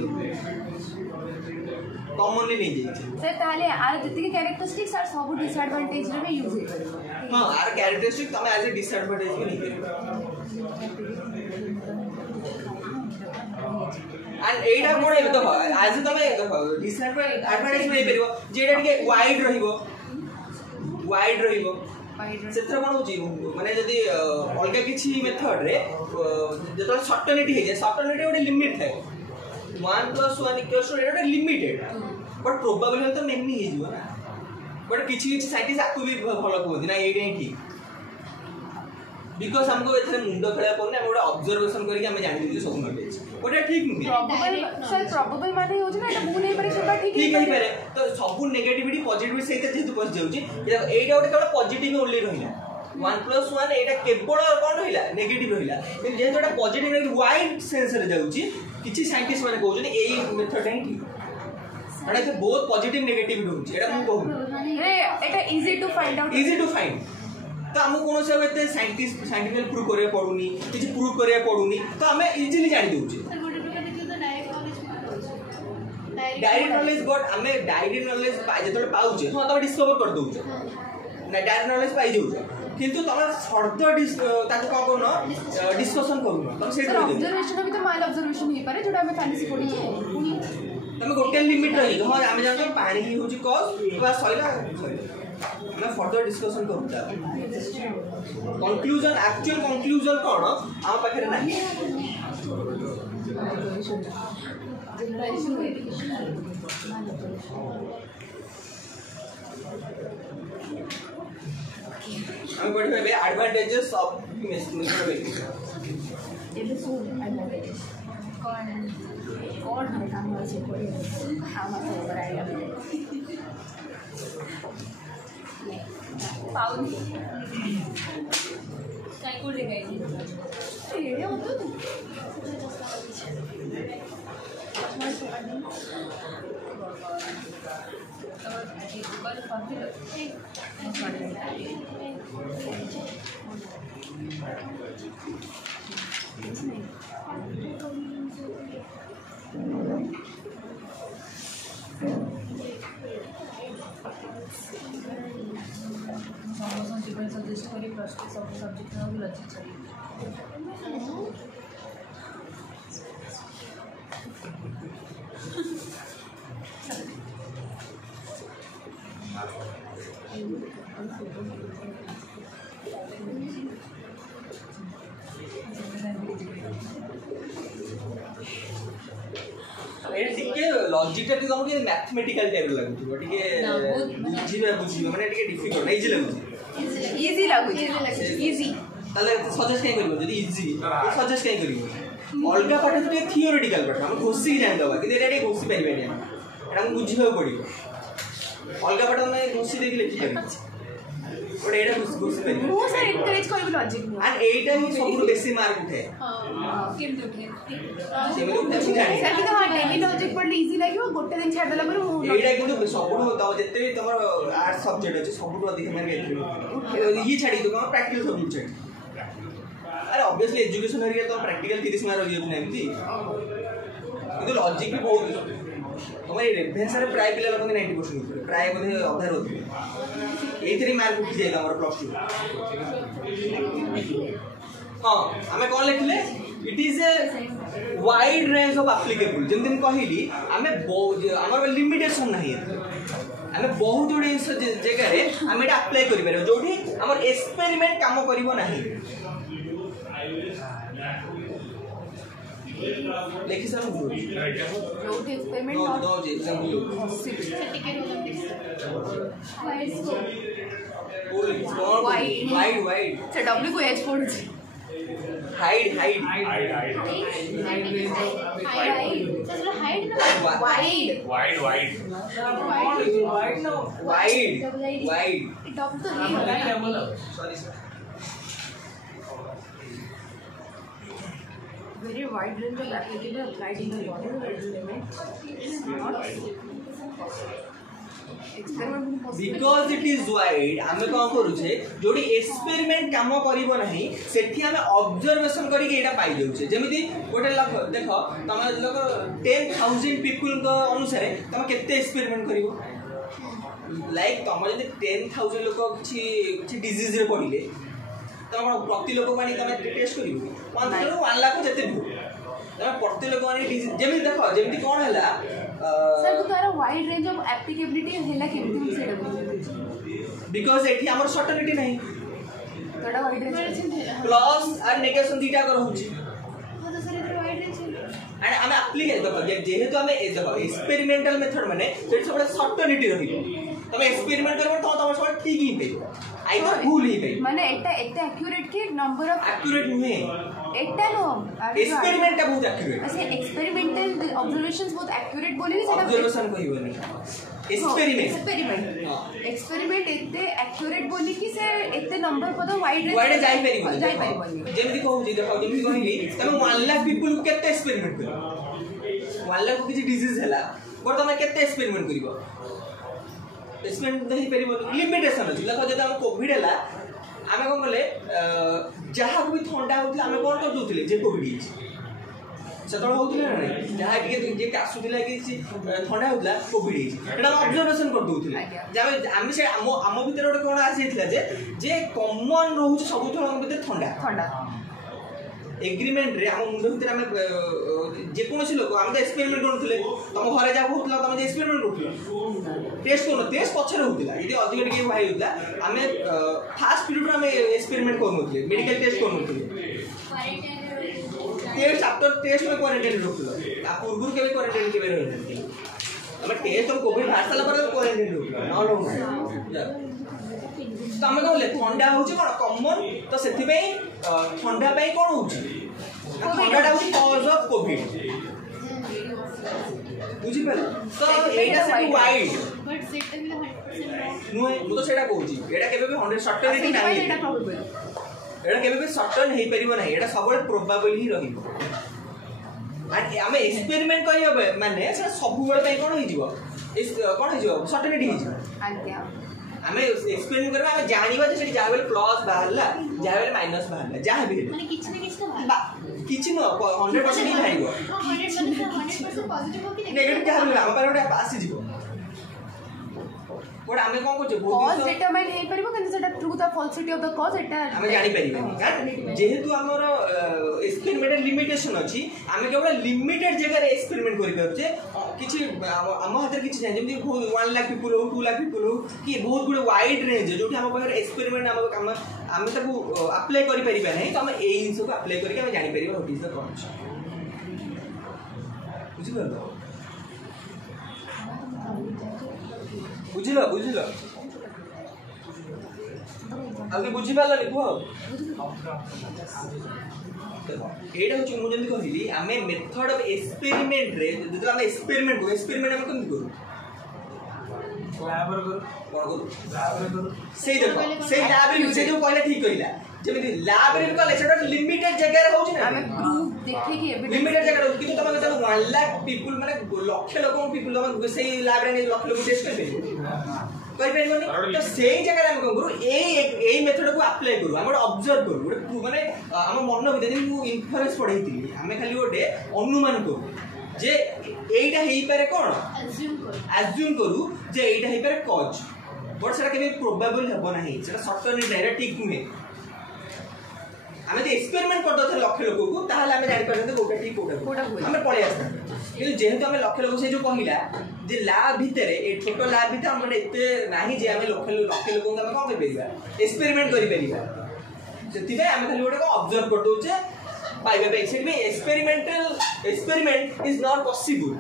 कॉमनली नहीं जाइए सर ताले आर जति के कैरेक्टरिस्टिक्स आर सब डिसएडवांटेज रे यूज हे हां आर कैरेक्टरिस्टिक तमे एज ए डिसएडवांटेज भी नहीं एंड एटा कोन हे देखो एज तमे देखो डिसएडवांटेज नहीं परिबो जेटा के वाइड रहिबो सेत्र कोन होची माने जदी अलगा किछि मेथड रे जतो सर्टेनिटी हे जे सर्टेनिटी ओडे लिमिट थाए 1 + 1 = एटा लिमिटेड बट प्रोबेबिलिटी तो मेनी हे जिवो ना बट किछि साइंटिस्ट आकु भी भलो कहउदी ना एटा ही ठीक बिकॉज़ हमको एथरे मुंडो खेला पड़ने हम ओडा ऑब्जर्वेशन करी हमें जानि दिले सब नॉलेज ओडा ठीक नुहे प्रोबेबल माने हो जे ना एटा भूल नहीं पारे सेटा ठीक है पारे तो सब नेगेटिविटी पॉजिटिव सहित जेतु पस जाउची एटा ओडे केवल पॉजिटिव ओनली रहिला 1 + 1 एटा केवल कोन रहिला नेगेटिव रहिला जेतु एटा पॉजिटिव वाइड सेंस रे जाउची किछि साइंटिस्ट माने कहउछन एई मेथड है ठीक एटा के बहुत पॉजिटिव नेगेटिव रहउची एटा मु कहू रे एटा इजी टू फाइंड आउट तो हम कौन से एते साइंटिफिकली प्रूव करे पडुनी किछि प्रूव करे पडुनी तो हमें इजीली जानि दोउछे डायरेक्ट नॉलेज बट हमें डायरेक्ट नॉलेज जेतले पाउछे हां तो डिस्कवर कर दोउछे ना डायरेक्ट नॉलेज पाइ जाउछे किंतु तमे फर्दर ताको कोन करनो डिस्कशन करनो तमे सेट कर ऑब्जर्वेशन भी तो माइल ऑब्जर्वेशन ही पारे जोटा हमें फैंसी पडी तमे गोटे लिमिट रही हां हमें जानतो पानी ही होची कॉज बस सइला मैं फर्दर डिस्कशन करूँगा कंक्लूजन एक्चुअल कंक्लूजन कौन आम पाखे ना हम पढ़े एडवांटेजेस ऑफ कौन है काम से कोई हम तो बराया पाउन काय कोडे काय ये होतो सजेस्ट करी प्रश्न सब सब्जेक्ट में लॉजिक चाहिए लॉजिक तुमको मैथमेटिकल टाइप लगुथि टिके बुझिबा माने टिके डिफिकल्ट इजी लगुथि इजी ताले सजेस्ट कहीं करिवो जदी इजी सजेस्ट कहीं करिवो अलगा पाठ तो थियोरेटिकल पाठ हम घोसी जान दबा कि एटा घोसी परिबे नै एटा हम बुझिबा पड़िबो अलगा पाठ में घोसी देखि लिखि बट एटा घोसी परिबे मो सर एनकरेज करबो लॉजिक एंड एटा ही सबरो बेसी मार्क उठे हां केम उठे सेमे उठे जानि सर कि हां डेली लॉजिक पढ़ले इजी लागियो गोटे दिन छाड़ देला पर एटा किंतु सबरो होता जते भी तमर आर्ट सब्जेक्ट अछि सबरो अधिक मार्क एथि ये छाड़ी तो कम प्रैक्टिकल सब्जेक्ट छाड़ी अरे ऑब्वियसली एजुकेशन एरिया तो प्रैक्टिकल 30 मार्क रही होने एमती किंतु लॉजिक भी बहुत हमारे रेफरेंस रे प्राय पिला लोग 90% प्राय बोधे अधा रहते एथरी मार्क उठ जाय हमर प्लस 2 हां हमें कोन लिखले it is a wide range of applicable जेमदिन कहली हमें हमर लिमिटेशन नहीं हमें बहुत गुडे जगह रे हमें एटा अप्लाई करि पारे जोठी हमर एक्सपेरिमेंट काम करिवो नहीं लेखि सर जोटी एक्सपेरिमेंट दो नॉट दो example possible wide wide wide से डब्ल्यू को एच पड़ू hide hide hide wide wide wide wide W तो नहीं होगा sorry sir very wide range of applicable applied in the body limit is not experiment possible because it is wide आमे कौन करूछे जोडी experiment काम करिवो नहीं सेठी आमे ऑब्जर्वेशन करी के एटा पाई जाउछे जेमिति गोटे लोक देखो तम लोक 10,000 पीपल को अनुसार तम केते एक्सपेरिमेंट करिवो लाइक तम जदि 10,000 लोक किछि डिजीज रे पडिले तम प्रति लोक माने तम टेस्ट करिवो 1 लाख जते भी तम प्रति लोक माने जेमिति देखो जेमिति कोन हला सर तो तारा वाइड रेंज ऑफ एप्लीकेबिलिटी हैला केमति सेटा बिकॉज एठी हमर सर्टेनिटी नहीं तोड़ा वाइड रेंज प्लस और नेगेशन दीटा कर होची हां तो सर इधर वाइड रेंज एंड आमे एप्लीकेट देखो जेहेतु आमे देखो एक्सपेरिमेंटल मेथड माने सेट सब सर्टेनिटी रहिबो तमे एक्सपेरिमेंट करबो तो तम सब ठीक ही पेइबो आइदर भूल ही पेइबो माने एटा एटा एक्यूरेट के नंबर ऑफ एक्यूरेट नुहे एटा नो एक्सपेरिमेंट का बहुत एक्यूरेट ऐसे एक्सपेरिमेंटल ऑब्जर्वेशंस बहुत एक्यूरेट बोली सेटा ऑब्जर्वेशन कहिबो एक्सपेरिमेंट एक्सपेरिमेंट एते एक्यूरेट बोली कि से एते नंबर पद वाइड रेंज वाइड जाई परिबो जाई परिबो जेमिति कहू जी देखो जेमिति कहिली तमे 1 लाख पीपल को केते एक्सपेरिमेंट करिवो 1 लाख को किछि डिजीज हैला बट तमे केते एक्सपेरिमेंट करिवो एक्सपेरिमेंट नहीं परिबो लिमिटेशन अछि देखो जदा कोविड हैला आमे कोन गले जहा को भी ठंडा होतला आमे कोन कर दोतले जे कोविड हिच सेतळ होतले ना जहा के जे कासुतला कि ठंडा होतला कोविड हिच एटा ऑब्जर्वेशन कर दोतले जामे आमे से आम भीतर ओटे कोन आसीतला जे कॉमन रहउछ सब थोड़ा भीतर ठंडा एग्रीमेंट रे हम मुंड भीतर आमे जे कोनसी लोक आमे एक्सपेरिमेंट करथले तम घरे जा होतला तम जे एक्सपेरिमेंट करथले टेस्ट पछरे होतला यदि अधिक टिके भाई होतला आमे फास्ट पीरियड में एक्सपेरिमेंट करनथले मेडिकल टेस्ट करनथले टेस्ट आफ्टर टेस्ट में क्वारंटाइन रखलो आ पूर्व के भी क्वारंटाइन के रहथले हम टेस्ट तो कोविड भाषाला पर क्वारंटाइन रखलो न तो आमे कहले ठंडा होची कोन कॉमन तो सेथि पे ठंडा पे कोन होची ठंडाटा होची कॉज ऑफ कोविड बुझी पाले तो एटा से वाइड बट सेट भी 100% नुहे मु तो सेटा कहूची एटा केबे भी 100 सर्टेनिटी नाही एटा प्रोबेबल एटा केबे भी सर्टेन हेई परिबो नाही एटा सबले प्रोबेबल ही रहिबो आणि आमे एक्सपेरिमेंट करी होबे माने सेटा सब बेले पे कोन होई जीवो इस कोन होई जीवो सर्टेनिटी होई जीवो आज्ञा आमे एक्सपेरिमेंट करबा आमे जानिबा जे सेठी जाबेले प्लस बाहरला जाबेले माइनस बाहरला जाहा भी माने किछ ना किछ तो किछि न 100% ही भाइबो 100% पॉजिटिव हो कि नेगेटिव जाहा भी हम पर ओटा आसी जीवो बट आमे कोन करछे कॉज डिटरमाइन हेई परिबो कि सेटा ट्रूथ और फॉल्सिटी ऑफ द कॉज एटा आमे जानि परिबेनी कारण जेहेतु हमर एक्सपेरिमेंटल लिमिटेशन अछि आमे केवल लिमिटेड जगह रे एक्सपेरिमेंट करि परछे किछि हम हाथे किछि नै जेमि 1 लाख पीपल हो 2 लाख पीपल हो कि बहुत गुडे वाइड रेंज जोठी हम पर एक्सपेरिमेंट हम आमे ताकू अप्लाई करि परिबा नै तो हम ए इनसो को अप्लाई करि के हम जानि परिबा व्हाट इज द कॉज बुझिलो आगे बुझी पाला लिखो एटा होची मु जंदी कहली आमे मेथड ऑफ एक्सपेरिमेंट रे जदि आमे एक्सपेरिमेंट हम केमि करू लैब रे करू से देखो से लैब रे से जो कहला ठीक कहला जेमिति लैब रे कहले सेटा लिमिटेड जगह रे होची ना आमे प्रूफ देखि कि लिमिटेड जगह रे किंतु तमे जब 1 लाख पीपल माने लाख लोक पीपल तमे से लैब रे लाख लोक टेस्ट कर परिबोनी तो सेही जगह हम करू ए मेथड को अप्लाई करू हम ऑब्जर्व करू गोटे माने हम मन भीतर जो इन्फरेंस पढैतिली हमें खाली गोटे अनुमान करू जे एटा हेई पारे कोन अज्यूम करू जे एटा हेई पारे कॉज बट सेटा केबे प्रोबेबल हेबो नाही सेटा सर्टेन डायरेक्ट ठीक नुहे हमें तो एक्सपेरिमेंट कर दो लक्ष लोक को ताहले हमें जानि परते कोटा ठीक कोटा हमें पळे आस्ता कि जेहेतु हमें लक्ष लोक से जो कहिला जे लैब भीतर ए छोटो लैब भीतर हम एते नाही जे हमें लक्ष लोक को हम कोन कर परिबा एक्सपेरिमेंट करि परिबा सेति बे हमें खाली गोटे को ऑब्जर्व कर दोचे पाइबा पे सेटमे एक्सपेरिमेंट इज नॉट पॉसिबल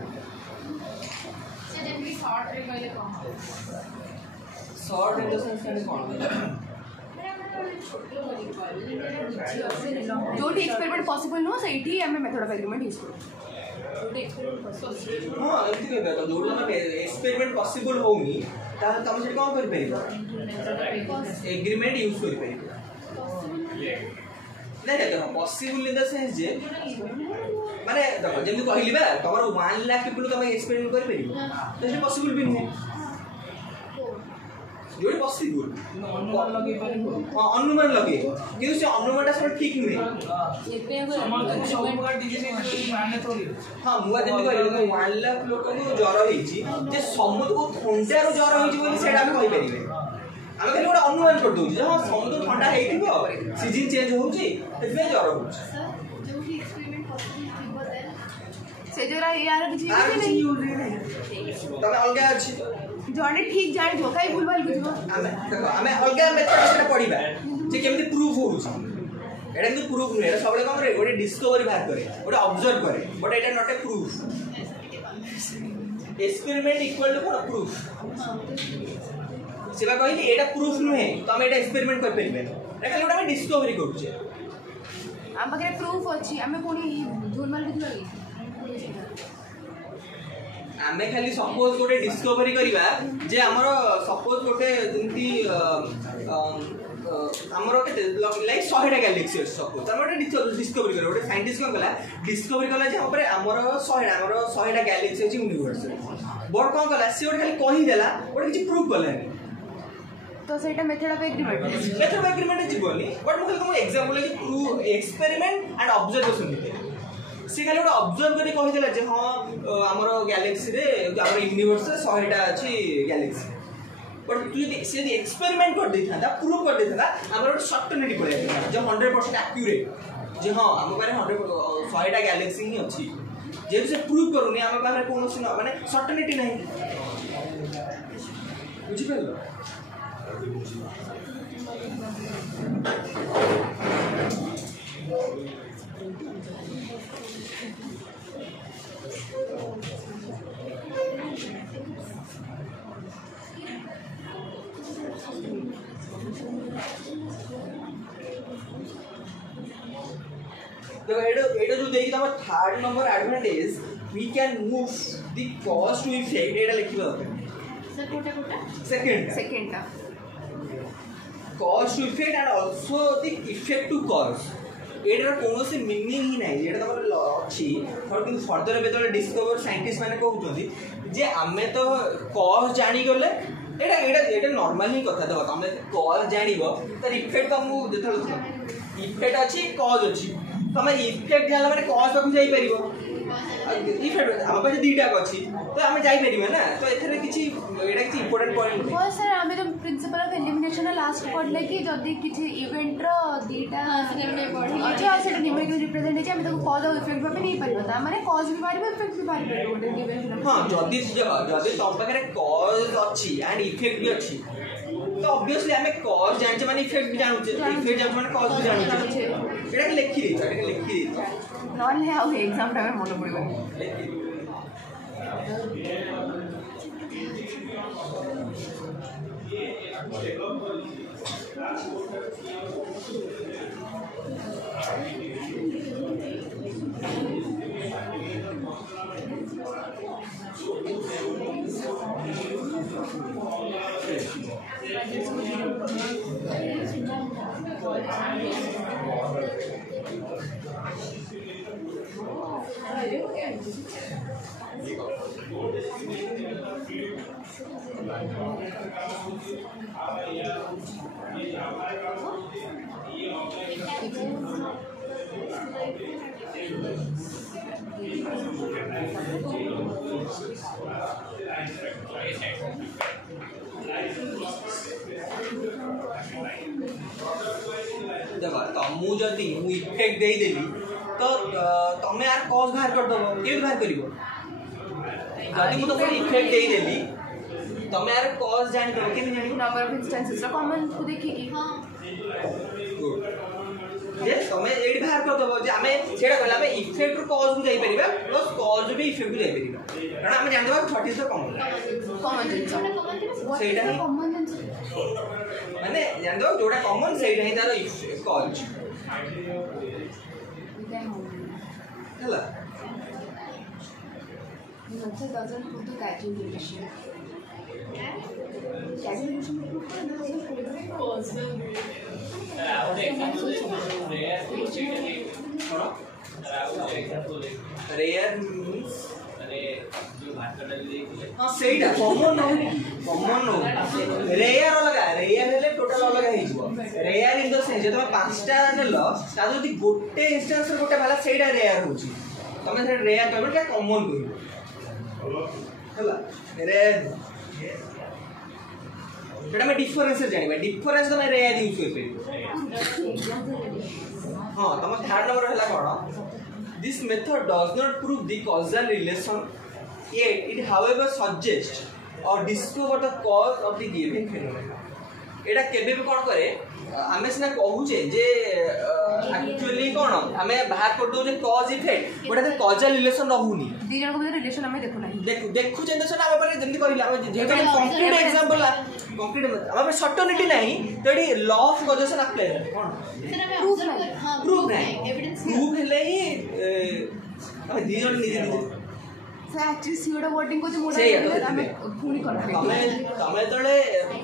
से जेमि शॉर्ट रे कहले कोन शॉर्ट इन द सेंस काने कोन जोटी एक्सपेरिमेंट पॉसिबल नो सेठी हमें मेथड ऑफ एग्रीमेंट यूज करो हां एमती कहबे तो जोटी हम एक्सपेरिमेंट पॉसिबल होनी ता तम से कोन कर परिबो एग्रीमेंट यूज कर परिबो नहीं देखो पॉसिबल इन द सेंस जे माने देखो जेमती कहली बा तमरो 1 लाख पीपल तुम एक्सपेरिमेंट कर परिबो तो से पॉसिबल भी नहीं जोड़ी पॉसिबल अनुमान लगे परिबो हां अनुमान लगे किंतु से अनुमानटा सब ठीक नहीं हां मुआ जेमती कहली 1 लाख लोक को ज्वर होईची जे समुद्र को ठंडा रो ज्वर होईची बोली सेटा हम कहि परिबे आमे खाली गोटे अनुमान कर दउची हां समुद्र ठंडा हेइथिबो सीजन चेंज होउची एतबे ज्वर होउची सर जोटी एक्सपेरिमेंट पॉसिबल थिबो देन से जोरा यार किछि नहीं तमे अलगा अछि जने ठीक जानि जो काई भूलभाल बुझबो आमे देखो आमे अलगा मेथड सेटा पढिबा जे केमति प्रूफ होउची एटा কিন্তু प्रूफ नु एटा सबले कोन रे गोटे डिस्कवरी बात करे गोटे ऑब्जर्व करे बट एटा not a proof experiment equal to proof सेवा कहली एटा प्रूफ नुहे तमे एटा एक्सपेरिमेंट कर परिबे एटा खाली ओटा डिस्कवरी करूचे हम बगरे प्रूफ अछि हमें कोनी झूलमाल बुझबो आमे खाली सपोज गोटे डिस्कवरी करिबा जे हमर सपोज गोटे जंती हमर केते लाइक 100 टा गैलेक्सी अछि सपोज हमर डिस्कवरी करे गोटे साइंटिस्ट कोन कला डिस्कवरी कला जे हमर 100 टा गैलेक्सी अछि यूनिवर्स बट कोन कला से गोटे खाली कहि देला गोटे किछि प्रूफ करलानी तो सेटा मेथड ऑफ एग्रीमेंट जीवनी बट मुझे तुम एग्जांपल कि प्रूफ एक्सपेरिमेंट एंड ऑब्जर्वेशन भितर से खाली गोटे ऑब्जर्व करी कहि देला जे हां हमर गैलेक्सी रे हमर यूनिवर्स रे 100 टा अछि गैलेक्सी बट तू से एक्सपेरिमेंट कर देथांदा प्रूफ कर देथांदा हमर गोटे सर्टेनिटी पड़े जे 100% एक्यूरेट जे हां हम पारे 100 टा गैलेक्सी ही अछि जे से प्रूफ करूनी हम पारे कोनोसी माने सर्टेनिटी नहीं बुझि परलो देखो एडो जो देई तम third number advantage we can move the cause to effect एडा लिखिबा सर कोटा second cause to effect and also the effect to cause एडर कोनोसी मीनिंग ही नाही एडा तमर अछि और किंतु फर्दर बेतले डिस्कवर साइंटिस्ट माने कहउछथि जे आमे तो कॉज जानि गले एडा नॉर्मल ही कथा दबा तमे कॉज जानिबो तर इफेक्ट हमु देखल इफेक्ट अछि कॉज अछि तमे इफेक्ट जानला माने कॉज तक जाई परिबो इफेक्ट हम पास दीटा अछि तो हमें जाई परिबे ना तो एथरे किछि एडा किछि इंपोर्टेंट पॉइंट हो सर हमें तो प्रिंसिपल ऑफ एलिमिनेशन लास्ट पढ़ले कि जदी किछि इवेंट रो दीटा हमने पढ़ी अच्छा सेटा न्यूमेरिकल रिप्रेजेंट छै हम तो कॉज और इफेक्ट भाबे नहीं परिबो ता माने कॉज भी पारिबो इफेक्ट भी पारिबो इवेंट हां जदी तम पाखरे कॉज अछि एंड इफेक्ट भी अछि तो ऑब्वियसली हमें कॉज जानचे माने इफेक्ट भी जानुचे इफेक्ट जानचे माने कॉज भी जानुचे एटा के लिखि दै नॉन है अब एग्जाम टाइम में मने पड़िबो मु जदि मु इफेक्ट दे देली तो तमे यार कॉज बाहर कर दबो के बाहर करिवो जदि मु तो इफेक्ट दे देली तमे यार कॉज जान दबो के नहीं जानिबो नंबर ऑफ इंस्टेंसेस रा कॉमन को देखि कि हां जे तमे एडी बाहर कर दबो जे हमें सेडा कहला हमें इफेक्ट रो कॉज को जाई परिबा प्लस कॉज भी इफेक्ट को जाई परिबा कारण हमें जान दबा व्हाट इज द कॉमन सेडा ही माने जान दबा जोडा कॉमन सेडा ही तार कॉज हला Nature doesn't prove the causal relation. Causal relation prove rare means हां सेडा कॉमन नो रेयर अलगा रेयर हेले टोटल अलगा हे जिवो रेयर इन द सेंस जे तमे पांचटा नेलो ता जदी गोटे इंस्टेंस रे गोटे वाला सेडा रेयर होची तमे से रेयर कहबो के कॉमन कहबो हला रेयर जेटा में डिफरेंस जानिबा डिफरेंस तमे रेयर यूज होई पे हां तम थर्ड नंबर हला कोन This method does not prove the causal relation, yet it however suggests or discover the cause of the given phenomenon. एटा केबे भी कोन करे आमे सिना कहूचे जे एक्चुअली कोन आमे बाहर कर दो जे cause effect but the causal relation रहउनी दी जन को रिलेशन हमें देखु नहीं देखु जे ना आमे पर जेंति कहिला आमे जे कंक्रीट एग्जांपल कंक्रीट आमे सर्टेनिटी नहीं तो एडी लॉ ऑफ कॉजेशन अप्लाई कोन प्रूफ नहीं प्रूफ हेले ही आमे दी जन निजे सर एक्चुअली सीओडा वर्डिंग को जो मोडा हमें पूरी करना तमे तळे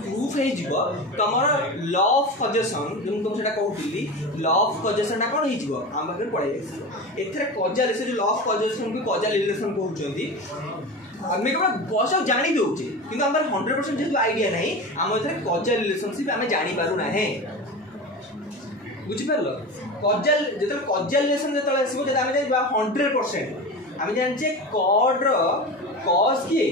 प्रूफ हे जिवो तमर लॉ ऑफ कॉजेशन जम तुम सेटा कहउतिली लॉ ऑफ कॉजेशन ना कोन हे जिवो हम बगे पढाई एथरे कॉजल से जो लॉ ऑफ कॉजेशन को कॉजल रिलेशन कहउचंदी हमें केवल बस जानी दउचे किंतु हमर 100% जेतु आईडिया नहीं हम एथरे कॉजल रिलेशनशिप हमें जानी पारु ना है बुझि परलो कॉजल जेतु कॉजल रिलेशन जेतु आसीबो जे हमें 100% आम जाने कॉड कॉज किए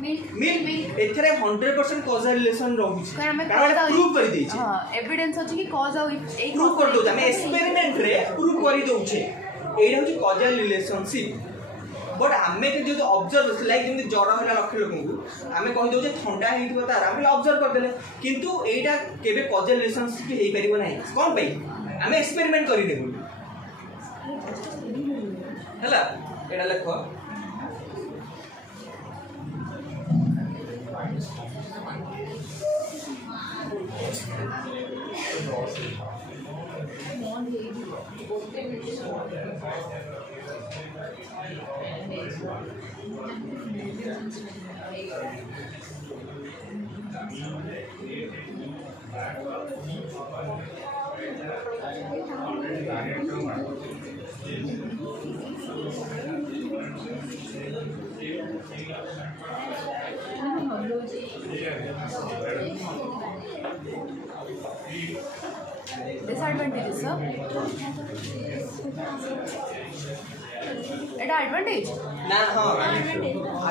मिल्क एथरे 100% कॉजल रिलेशन रहउछ कारण प्रूफ कर दै छै हां एविडेंस अछि कि कॉज आ प्रूफ कर दो हम एक्सपेरिमेंट रे प्रूफ करि दउ छै एटा होछि कॉजल रिलेशनशिप बट आमे के जो ऑब्जर्व लाइक जेमि जर होला लक्ष लोक को आमे कहि दउ जे ठंडा हेतिबो तार आमे ऑब्जर्व कर देले किंतु एटा केबे कॉजल रिलेशनशिप हेइ परिबो नाही कोन पई आमे एक्सपेरिमेंट करि देबो हला एटा लेखो डिसएडवांटेजेस सर एटा एडवांटेज ना हां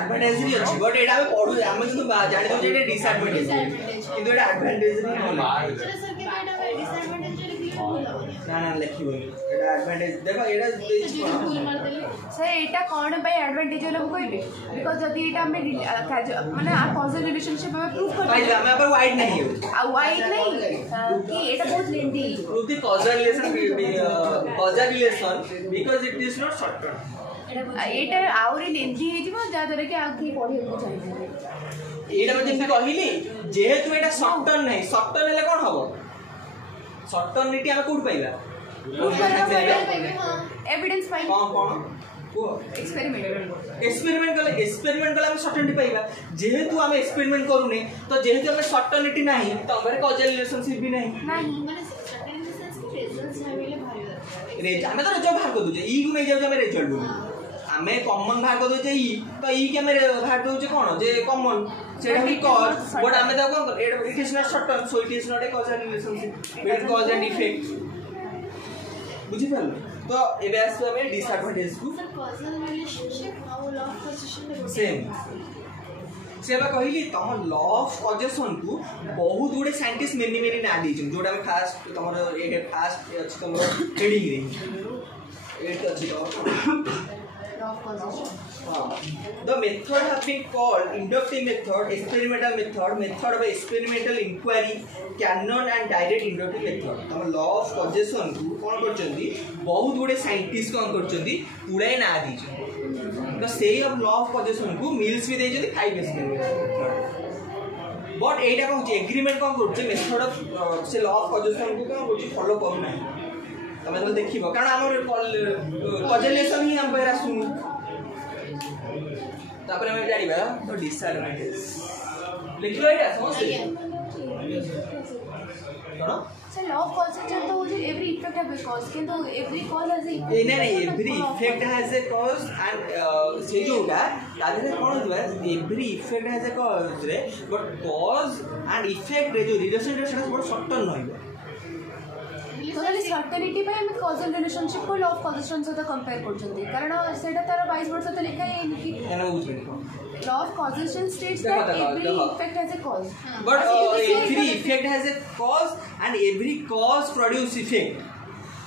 एडवांटेज भी अछि बट एटा हम पढु हम किंतु जानि दउ जे एटा डिसएडवांटेज किंतु एटा एडवांटेज नहीं होला सर के एटा डिसएडवांटेज लिखि ना ना लिखिबो एटा एडवांटेज देखो एटा सर एटा कोन पे एडवांटेज होला कहबे बिकॉज़ जदी एटा हम माने आ कॉजल रिलेशनशिप में प्रूफ कर भाई हमें पर वाइड नहीं है आ वाइड नहीं कि एटा बहुत lengthy proof the causal relation because it is not short term एटा आउरी लेंथी हे जिवो जा दरे के आगे पढे को चाहिए एटा में जेमि कहिली जेहेतु एटा शॉर्ट टर्म नहीं शॉर्ट टर्म हेले कोन हबो शॉर्ट टर्मिटी हम कोड पाइबा एविडेंस फाइन कोन को एक्सपेरिमेंट कले हम सर्टेनिटी पाइबा जेहेतु हम एक्सपेरिमेंट करूने तो जेहेतु हम सर्टेनिटी नहीं तो हमरे कॉजल रिलेशनशिप भी नहीं माने सर्टेन सेंस के रिजल्ट्स भाबिले भारी रेज हमें तो रिजल्ट बाहर कर दोजे ई को नहीं जाउ हमें रिजल्ट बोली हमें कॉमन बाहर कर दोजे ई तो ई के हमें बाहर दोजे कोन जे कॉमन सेटा भी कॉज बट हमें तो कोन it is not short term so it is not a causal relationship it cause and effect बुझि परलो तो एबे आसु हमें डिसएडवांटेज को सर कॉजल रिलेशनशिप और लॉ ऑफ कॉजेशन सेम सेबा कहली तम लॉ ऑफ कॉजेशन को बहुत गुडे साइंटिस्ट मेनी ना दी जोटा हम फास्ट तमर ए फास्ट अछि तमर हेडिंग रे एट अछि तो law of causation. The method have been called inductive method, experimental method, method of experimental inquiry, canon and direct inductive method. तम law of causation को कौन करचंदी बहुत गुडे साइंटिस्ट कौन करचंदी पुराय ना दी तो सेही of law of causation को मिल्स भी देजंदी 5 experimental method बट एटा कौन होची एग्रीमेंट कौन करचे मेथड ऑफ से law of causation को कौन होची फॉलो करना है तमे तो देखिबो कारण हमर कॉजेलेशन ही हम बेरा सुनु तापर हम जानिबा तो डिसएडवांटेज लिखलो एटा समझते कोन सर लॉ ऑफ causation तो होची every effect have a cause किंतु एवरी कॉज हैज ए नहीं नहीं every effect has a cause and से जोटा तादरे कोन होतबा every effect has a cause रे बट कॉज एंड इफेक्ट रे जो रिलेशन रे बहुत सर्टेन रहइबो तो खाली सर्टेनिटी पे हम कॉजल रिलेशनशिप को लॉ ऑफ कॉजेशन सहित कंपेयर करछंती कारण सेटा तार 22 वर्ष तो लिखा है कि एना बुझबे law of causation states that every effect has a cause but every effect has a cause and every cause produce effect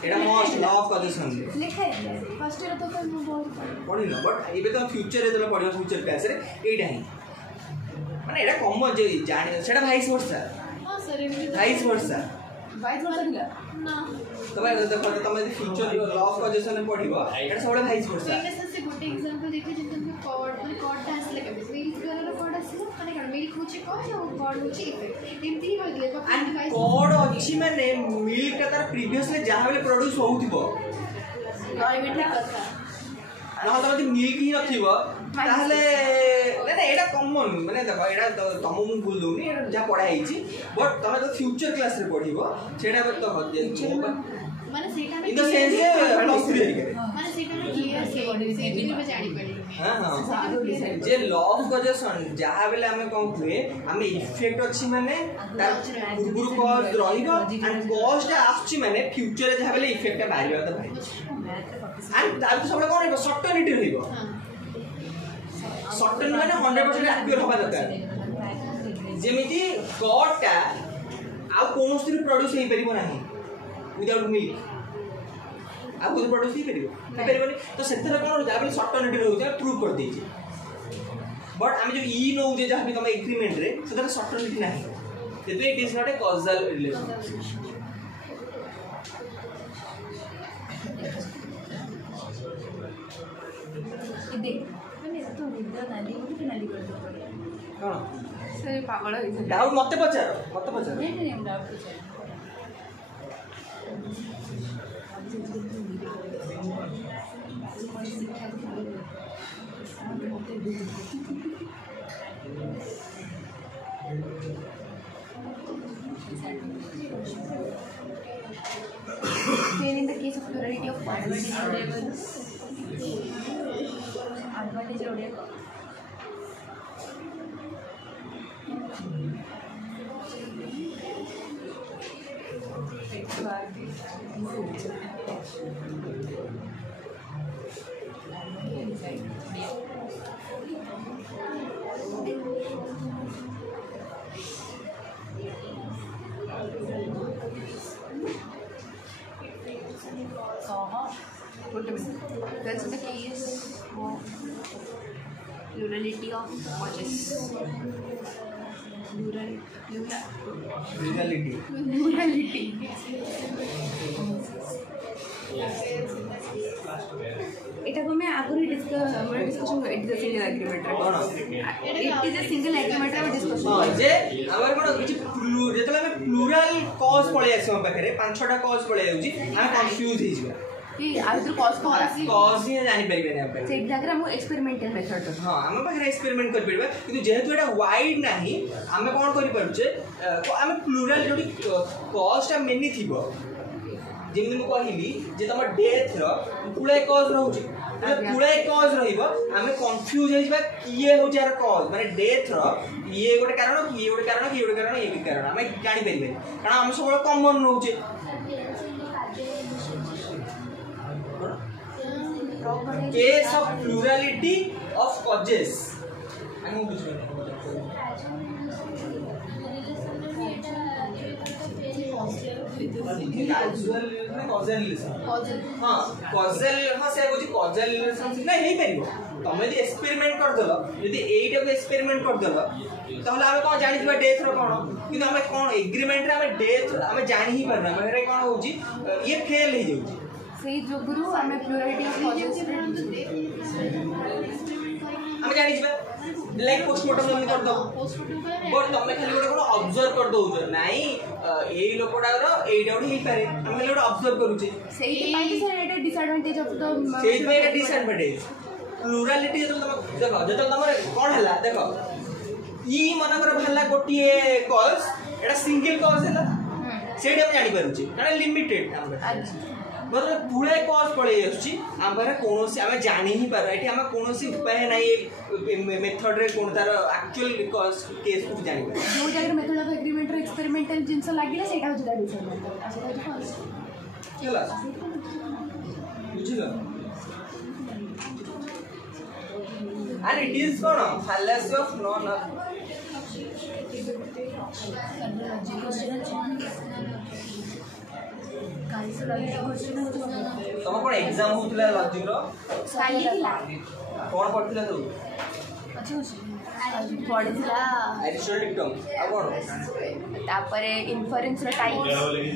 Etah most law of causation लिखा है फर्स्ट ईयर तो कर बहुत पढ़ी ना बट एबे तो फ्यूचर रे तो पढ़ियो फ्यूचर क्लास रे एटा ही माने एटा कॉमन जे जानि सेटा 22 वर्ष हां सर 22 वर्ष 22 वर्ष दिला ना तबे देखो तमे फ्यूचर लॉ ऑफ कॉजेशन में पढ़िबो एटा सबले 22 वर्ष मैंने से गोटे एग्जांपल देखि जे तुम कॉर्ड माने कॉर्ड डांस लगे मिल्क कलर कॉर्ड आसी माने का मिल्क होची कॉज और कॉर्ड होची इफेक्ट एमती ही बोलले एंड कॉर्ड अछि माने मिल्क का तार प्रीवियसली जहां बेले प्रोड्यूस होउथिबो गवर्नमेंट कथा ना तो मिल्क ही नथिबो ताहले ना एटा कॉमन माने देखो एटा तम मु भूल दोनी एटा जा पढ़ा हिची बट तमे तो फ्यूचर क्लास रे पढ़िबो सेटा तो माने सेटा इन द सेंस ए प्लस 3 रे माने सेटा क्लियर से बिल्कुल जानि पड़ी हां हां जे लॉ ऑफ कॉजेशन जहां बेले हमें कोन हुए हमें इफेक्ट अछि माने तार गुरु कॉज रहिबो एंड कॉज ता आछि माने फ्यूचर रे जहां बेले इफेक्ट बाहिरबा तो भाई एंड तार सबले कोन रहइबो सर्टेनिटी रहइबो सर्टेन माने 100% एक्यूरेट होबा दरकार जेमिति कॉज ता आ कोनोस्त्री प्रोड्यूस हे परिबो नाही विदाउट मिल्क आप कुछ प्रोड्यूस नहीं करियो तो सेथरे कोन जाबे सर्टेनिटी रहउते प्रूव कर देछि बट हम जो ई नो जे जहां भी तुम एग्रीमेंट रे सेथरे सर्टेनिटी नाही तो it is not a causal relation देख माने तो विद्या नाली को नाली कर दो हां से पागल है डाउट मते पचारो नहीं डाउट पूछे Then in the case of plurality of advantage that's the case of plurality of causes. Plurality. এটা আমি আগুরি discussion it is a single agreement it is a single agreement আমি ডিসকাশন हां जे हमर कोन किछि जेतला हम प्लुरल कॉज पळे आसी हम पाखरे पांच छटा कॉज पळे आउची हम कंफ्यूज हि जिबा कि आइदर कॉज कॉज ही जानि परिबे नै हम से एग्जैक्ट हम एक्सपेरिमेंटल मेथड हां हम पाखरे एक्सपेरिमेंट कर परिबा किंतु जेहेतु एटा वाइड नाही हम कोन करि परछे हम प्लुरल जोडी कॉज ता मेनी थिबो जेमि मु कहिली जे तम death row Pule cause रहउची Pule cause रहिबो हम कंफ्यूज हे जिबा किए हो यार कॉज माने डेथ रो ये गोटे कारण कि ये गोटे कारण कि ये गोटे कारण ये कारण हम जानि परिबे कारण हम सब कॉमन रहउचे case of plurality of causes আমি বুঝবো कैजुअल रिलेशन कॉजल रिलेशन हां कॉजल हां से कहू कॉजल रिलेशन नहीं नहीं परिबो तमे यदि एक्सपेरिमेंट कर दलो यदि एटा को एक्सपेरिमेंट कर दलो ताहले आमे कोन जानि दिबा डेथ रो कोन किंतु आमे कोन एग्रीमेंट रे आमे डेथ आमे जानि ही परना मेरे कोन होउची ये फेल हे जाउची सेही जोगुरु आमे प्लुरालिटी ऑफ कॉजेस आमे जानि दिबा लाइक पोस्टमार्टम हम कर दो बट तमे खाली गोटे कोन ऑब्जर्व कर दो नाही एई लोकडारो एइटा उठी पारे हम खाली गोटे ऑब्जर्व करूचे सेही पाई कि sir Etah disadvantage of the सेही पे एटा डिसएडवांटेज प्लुरालिटी जतो देखो जतो तमरे कोन हला देखो ई मनकर भला गोटिए कॉल्स एटा सिंगल कॉल्स हला सेडी हम जानि पारुचे कारण लिमिटेड हम मतलब पुळे कॉज पळे आछी हमरे कोनोसी हमें जानि ही पार एठी हम कोनोसी उपाय नाही मेथड रे कोन तार एक्चुअल कॉज केस को जानि पार जो जगह मेथड ऑफ एग्रीमेंट रे एक्सपेरिमेंटल जिंस लागिला सेटा हो जदा डिसएडवांटेज आसे तो फर्स्ट चला बुझिलो and it is kono fallacy of non तम कोन एग्जाम होतला लॉजिक रो काली हिला कोन पढथिला तू अच्छा पढिला एरिस्टोटल टर्म आ कोन तापरे इन्फरेंस रो टाइप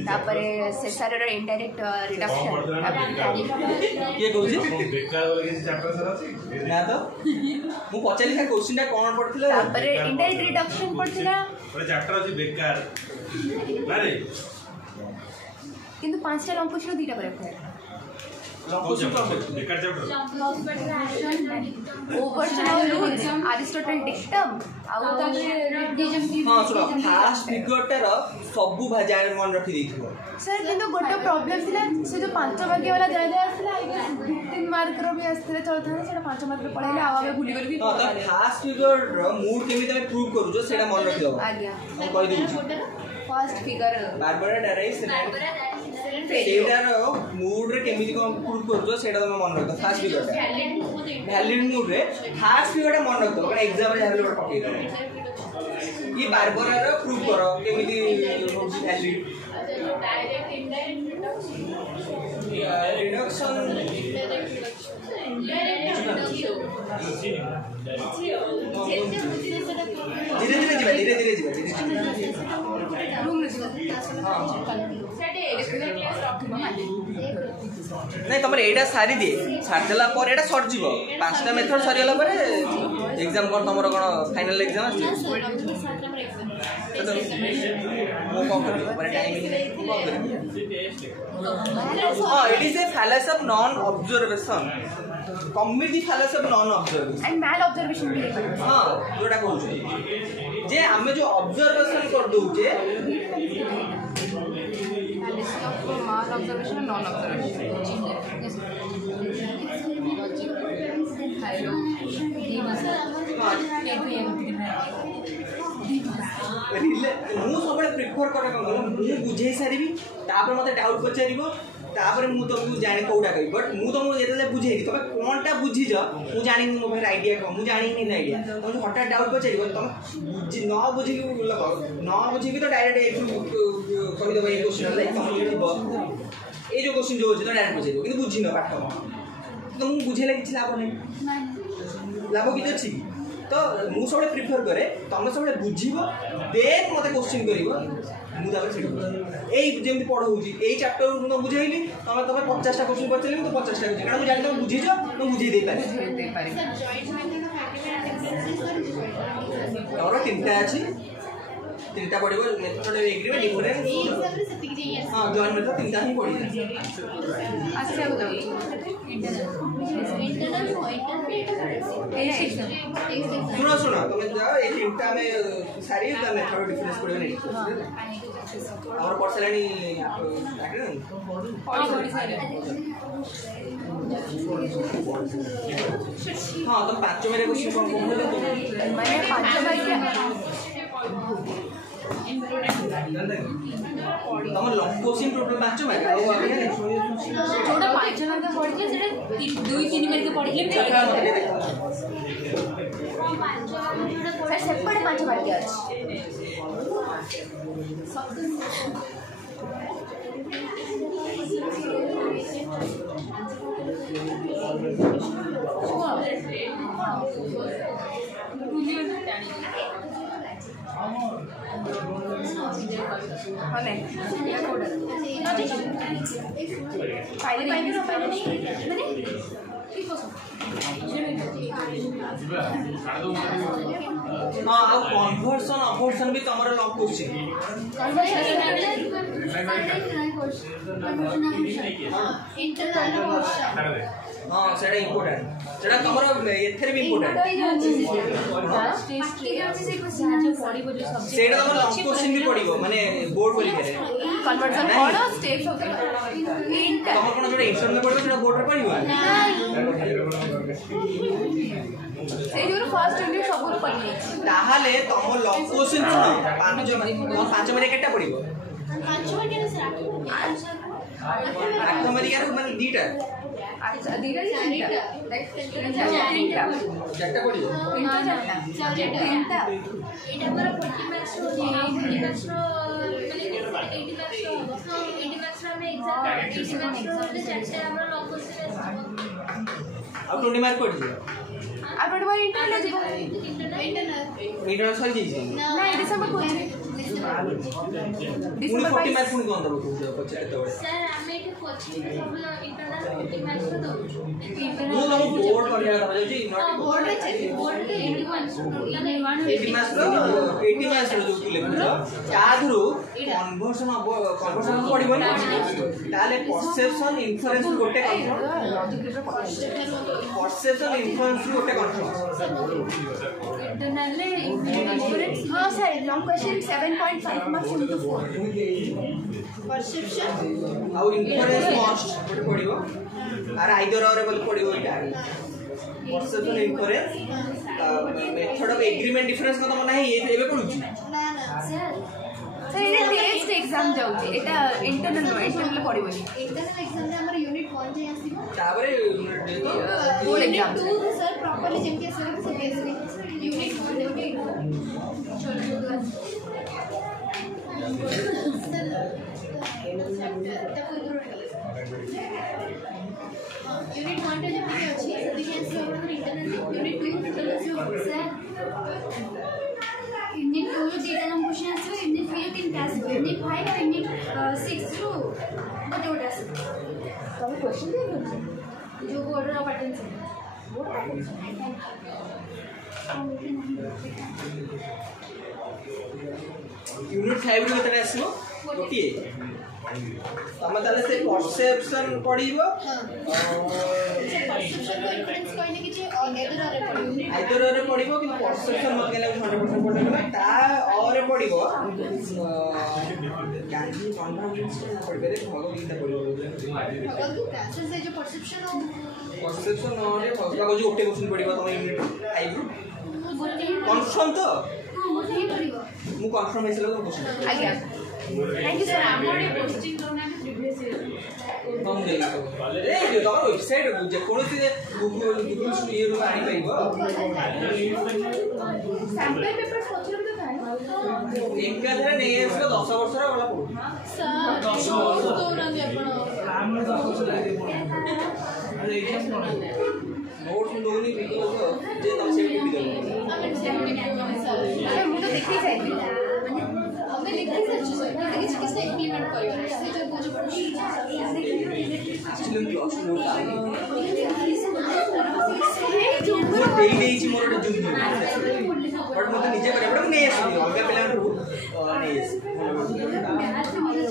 तापरे सेसार रो इनडायरेक्ट रिडक्शन ये कहूची बेकार वाला किसी चैप्टर सर अछि ना तो मु पचाली का क्वेश्चन कोन पढथिला तापरे इनडायरेक्ट रिडक्शन पढथिला ଗୋଟେ चैप्टर अछि बेकार ना रे किंतु पांचटा लॉन्ग क्वेश्चन दीटा करे थे बेकार chapter obversion of rules Aristotle dictum आउ हां सुनो फास्ट फिगर रो सबु भाजाय मन रखी देथिबो सर किंतु गोटे प्रॉब्लम थिला से जो पांच भाग्य वाला जाय जाय आसला 15 मार्क रो भी आस्ते चलथा सेटा 5 मार्क रो पढाइले आ हमें भूली गली हां तो फास्ट फिगर रो मूड केमी तमे प्रूव करू जो सेटा मन रखी दबो आज्ञा हम कहि देउची फर्स्ट फिगर बारबरा डायरेक्ट सेटार मूड रे केमी को प्रूव करू जो सेटा तमे मन रखो फास्ट फिगर वैलिड मूड रे फास्ट फिगर मन रखो कारण एग्जाम रे जाबले पकई दो ये बारबरा रो प्रूव करो केमी होची वैलिड रिडक्शन धीरे धीरे जीवा रूम रे नहीं तुम एटा सारी दे सारदेला पर एटा सर जीवो पांचटा मेथड सरीला पर एग्जाम कर तुमरो कोन फाइनल एग्जाम आछि मो को करियो पर टाइमिंग को करियो हां it is a fallacy of non observation कमिटी fallacy of non observation and mal observation भी हां जोटा कहू जे हमें जो ऑब्जर्वेशन कर दोचे माल ऑब्जर्वेशन नॉन ऑब्जर्वेशन हेलो मु सबले प्रिफर करे मु बुझे सारी तापर मते डाउट पचारिबो तापर मु तुमको जाने कोडा कहि बट मु तुमको जेतले बुझेई तबे कोनटा बुझी जा मु जानि मो फेर आईडिया को मु जानि नि आईडिया तुम हठात डाउट पचारिबो तुम बुझी न बुझी लगो न बुझी भी तो डायरेक्ट एक कहि देबो ए क्वेश्चन लाइक तुम लिखबो ए जो क्वेश्चन जो होची तो डायरेक्ट पचारिबो किंतु बुझी न पाठ तो मु बुझेला किछ लाभ नै लाभ कि अछि तो मु सबले प्रिफर करे तुम सबले बुझीबो देन मते क्वेश्चन करिवो मु तापर सेठी एई जेमति पढ होउची एई चैप्टर मु बुझाइली तमे 50 टा क्वेश्चन पचली मु 50 टा कारण मु जानि तुम बुझी जा मु बुझी दे पारे और तीनटा अछि तीनटा पढिबो मेथड एग्रीमेंट डिफरेंस हां जॉइन मेथड तीनटा ही पढी अच्छा बताओ सुनो सुनो तुम जाओ ए तीनटा में सारी द मेथड डिफरेंस पढिबो नहीं और पढसलानी हां तुम पांच मेरे क्वेश्चन कोन कोन मैंने पांच भाग्य तम लॉन्ग क्वेश्चन प्रॉब्लम पांच में जोड़ा पांच मार्क पढ़िले सेटा 2-3 मार्क पढ़िले सर सेपटे पांच मार्क अछि हाँ कन्वर्सन अबर्सन भी तुम लॉ क्वेश्चन हाँ से इम्पोर्टेंट से तुम एथेर भी इम्पोर्टेंट से तुम लॉ क्वेश्चन भी पड़ो माने बोर्ड परीक्षा रे कन्वर्जन पढ़ो स्टेप्स ऑफ द तुम कोन जोटा इंटरव्यू में पड़ो सेटा बोर्ड रे पड़िबो से जो फर्स्ट इंटरव्यू सब को पढ़नी ताहाले तुम लॉ क्वेश्चन सुनो पांच मारे केटा पड़िबो 5 मार्क के सर 8 मारे यार माने दीटा अच्छा धीरे धीरे चारटा पड़िबो तीनटा एटा पर 40 मार्क्स रो 40 मार्क्स रो माने 80 मार्क्स रो 80 मार्क्स रो में एग्जाम 80 मार्क्स रो ले चारटा हमरा लॉ क्वेश्चन अब 20 मार्क पड़ दियो आप बड़ बार इंटरनल जीवो इंटरनल सर जी ना डिसेंबर को डिसेंबर 40 मार्क पुणी कोन दबो पछे तबे सर हमें के कोचिंग सब इंटरनल 40 मार्क्स रो दो मु हम बोर्ड करिया करा जाउची बोर्ड रे 81 माने 80 मार्क्स रो 80 मार्क्स रो जो लेखुछ तादरु कन्वर्सन पडिबो ना ताले परसेप्शन इन्फरेंस गोटे परसेप्शन इन्फ्लुएंस गोटे कंट्रोल इंटरनल इंफ्लुएंस हां sir long question 7.5 marks into 4 perception how influence must गोटे पडिबो आर आइदर और बोल पडिबो इटा perception influence method of agreement difference को तो नाही एबे पडुची ना सर सर ये टेस्ट एग्जाम जाउची एटा इंटरनल पडिबो इंटरनल एग्जाम रे हमर यूनिट 1 जे आसीबो ताबरे बोर्ड एग्जाम 2 सर प्रॉपर्ली जेमके आसीबो से आसीबो यूनिट 1 जेमके यूनिट 1 रे जेमके अछि सेदिके आसीबो हमर इंटरनल यूनिट 2 इंटरनल आसीबो सर यूनिट 2 रो डेटा हम क्वेश्चन आसीबो यूनिट 3 तीन क्लास यूनिट 5 और यूनिट 6 रो गोटे गोटे आसीबो तब क्वेश्चन दे जो बोर्ड रो पैटर्न से यूनिट 5 रो केते आसीबो गोटिए तमे ताले से परसेप्शन पडिबो परसेप्शन को इन्फ्लुएंस करने की जे आइदर रे पडिबो कि परसेप्शन मत गेला 100% पडिबो ता और पडिबो गांधी कॉन्फरेंस पडिबे भगवत गीता पडिबो भगवत सर से जो परसेप्शन हो परसेप्शन रे भगवत जो ओटे क्वेश्चन पडिबो तमे यूनिट 5 कन्फर्म तो हां मोटे ही पडिबो मु कन्फर्म हेसला तो क्वेश्चन आज्ञा थैंक यू सर हमरे पोस्टिंग करना है प्रीवियस ईयर हम दे ए जो तम वेबसाइट जे कोनोसी गूगल ये रो आनी पाइबो सैंपल पेपर पछरे तो थाए एका धरे नै एसलो 10 वर्ष रा वाला पढु सर 10 वर्ष दौरान आपण नोट्स दोनी बिकॉज़ जे तम से भी दे सर मुझे देखी चाहिए हमने लिखी सर सर किसी किसने इंप्लीमेंट करियो से जो कुछ एक्चुअली क्लास नोट आ जो वो daily daily more zoom but मते निजे करे बड नै आसी अलगा पिला नै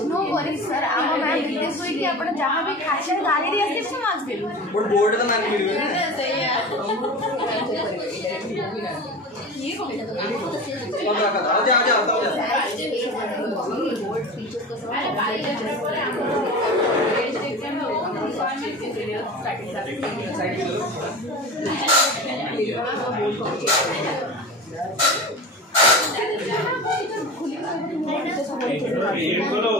नो वरी सर आम मैम रिक्वेस्ट हुई कि आपण जहां भी खाचा गाली दे आसे से मार्क्स देलु बट बोर्ड तो मान मिलबे सही है ये को कौन रखा था जा जा तब जा ये करो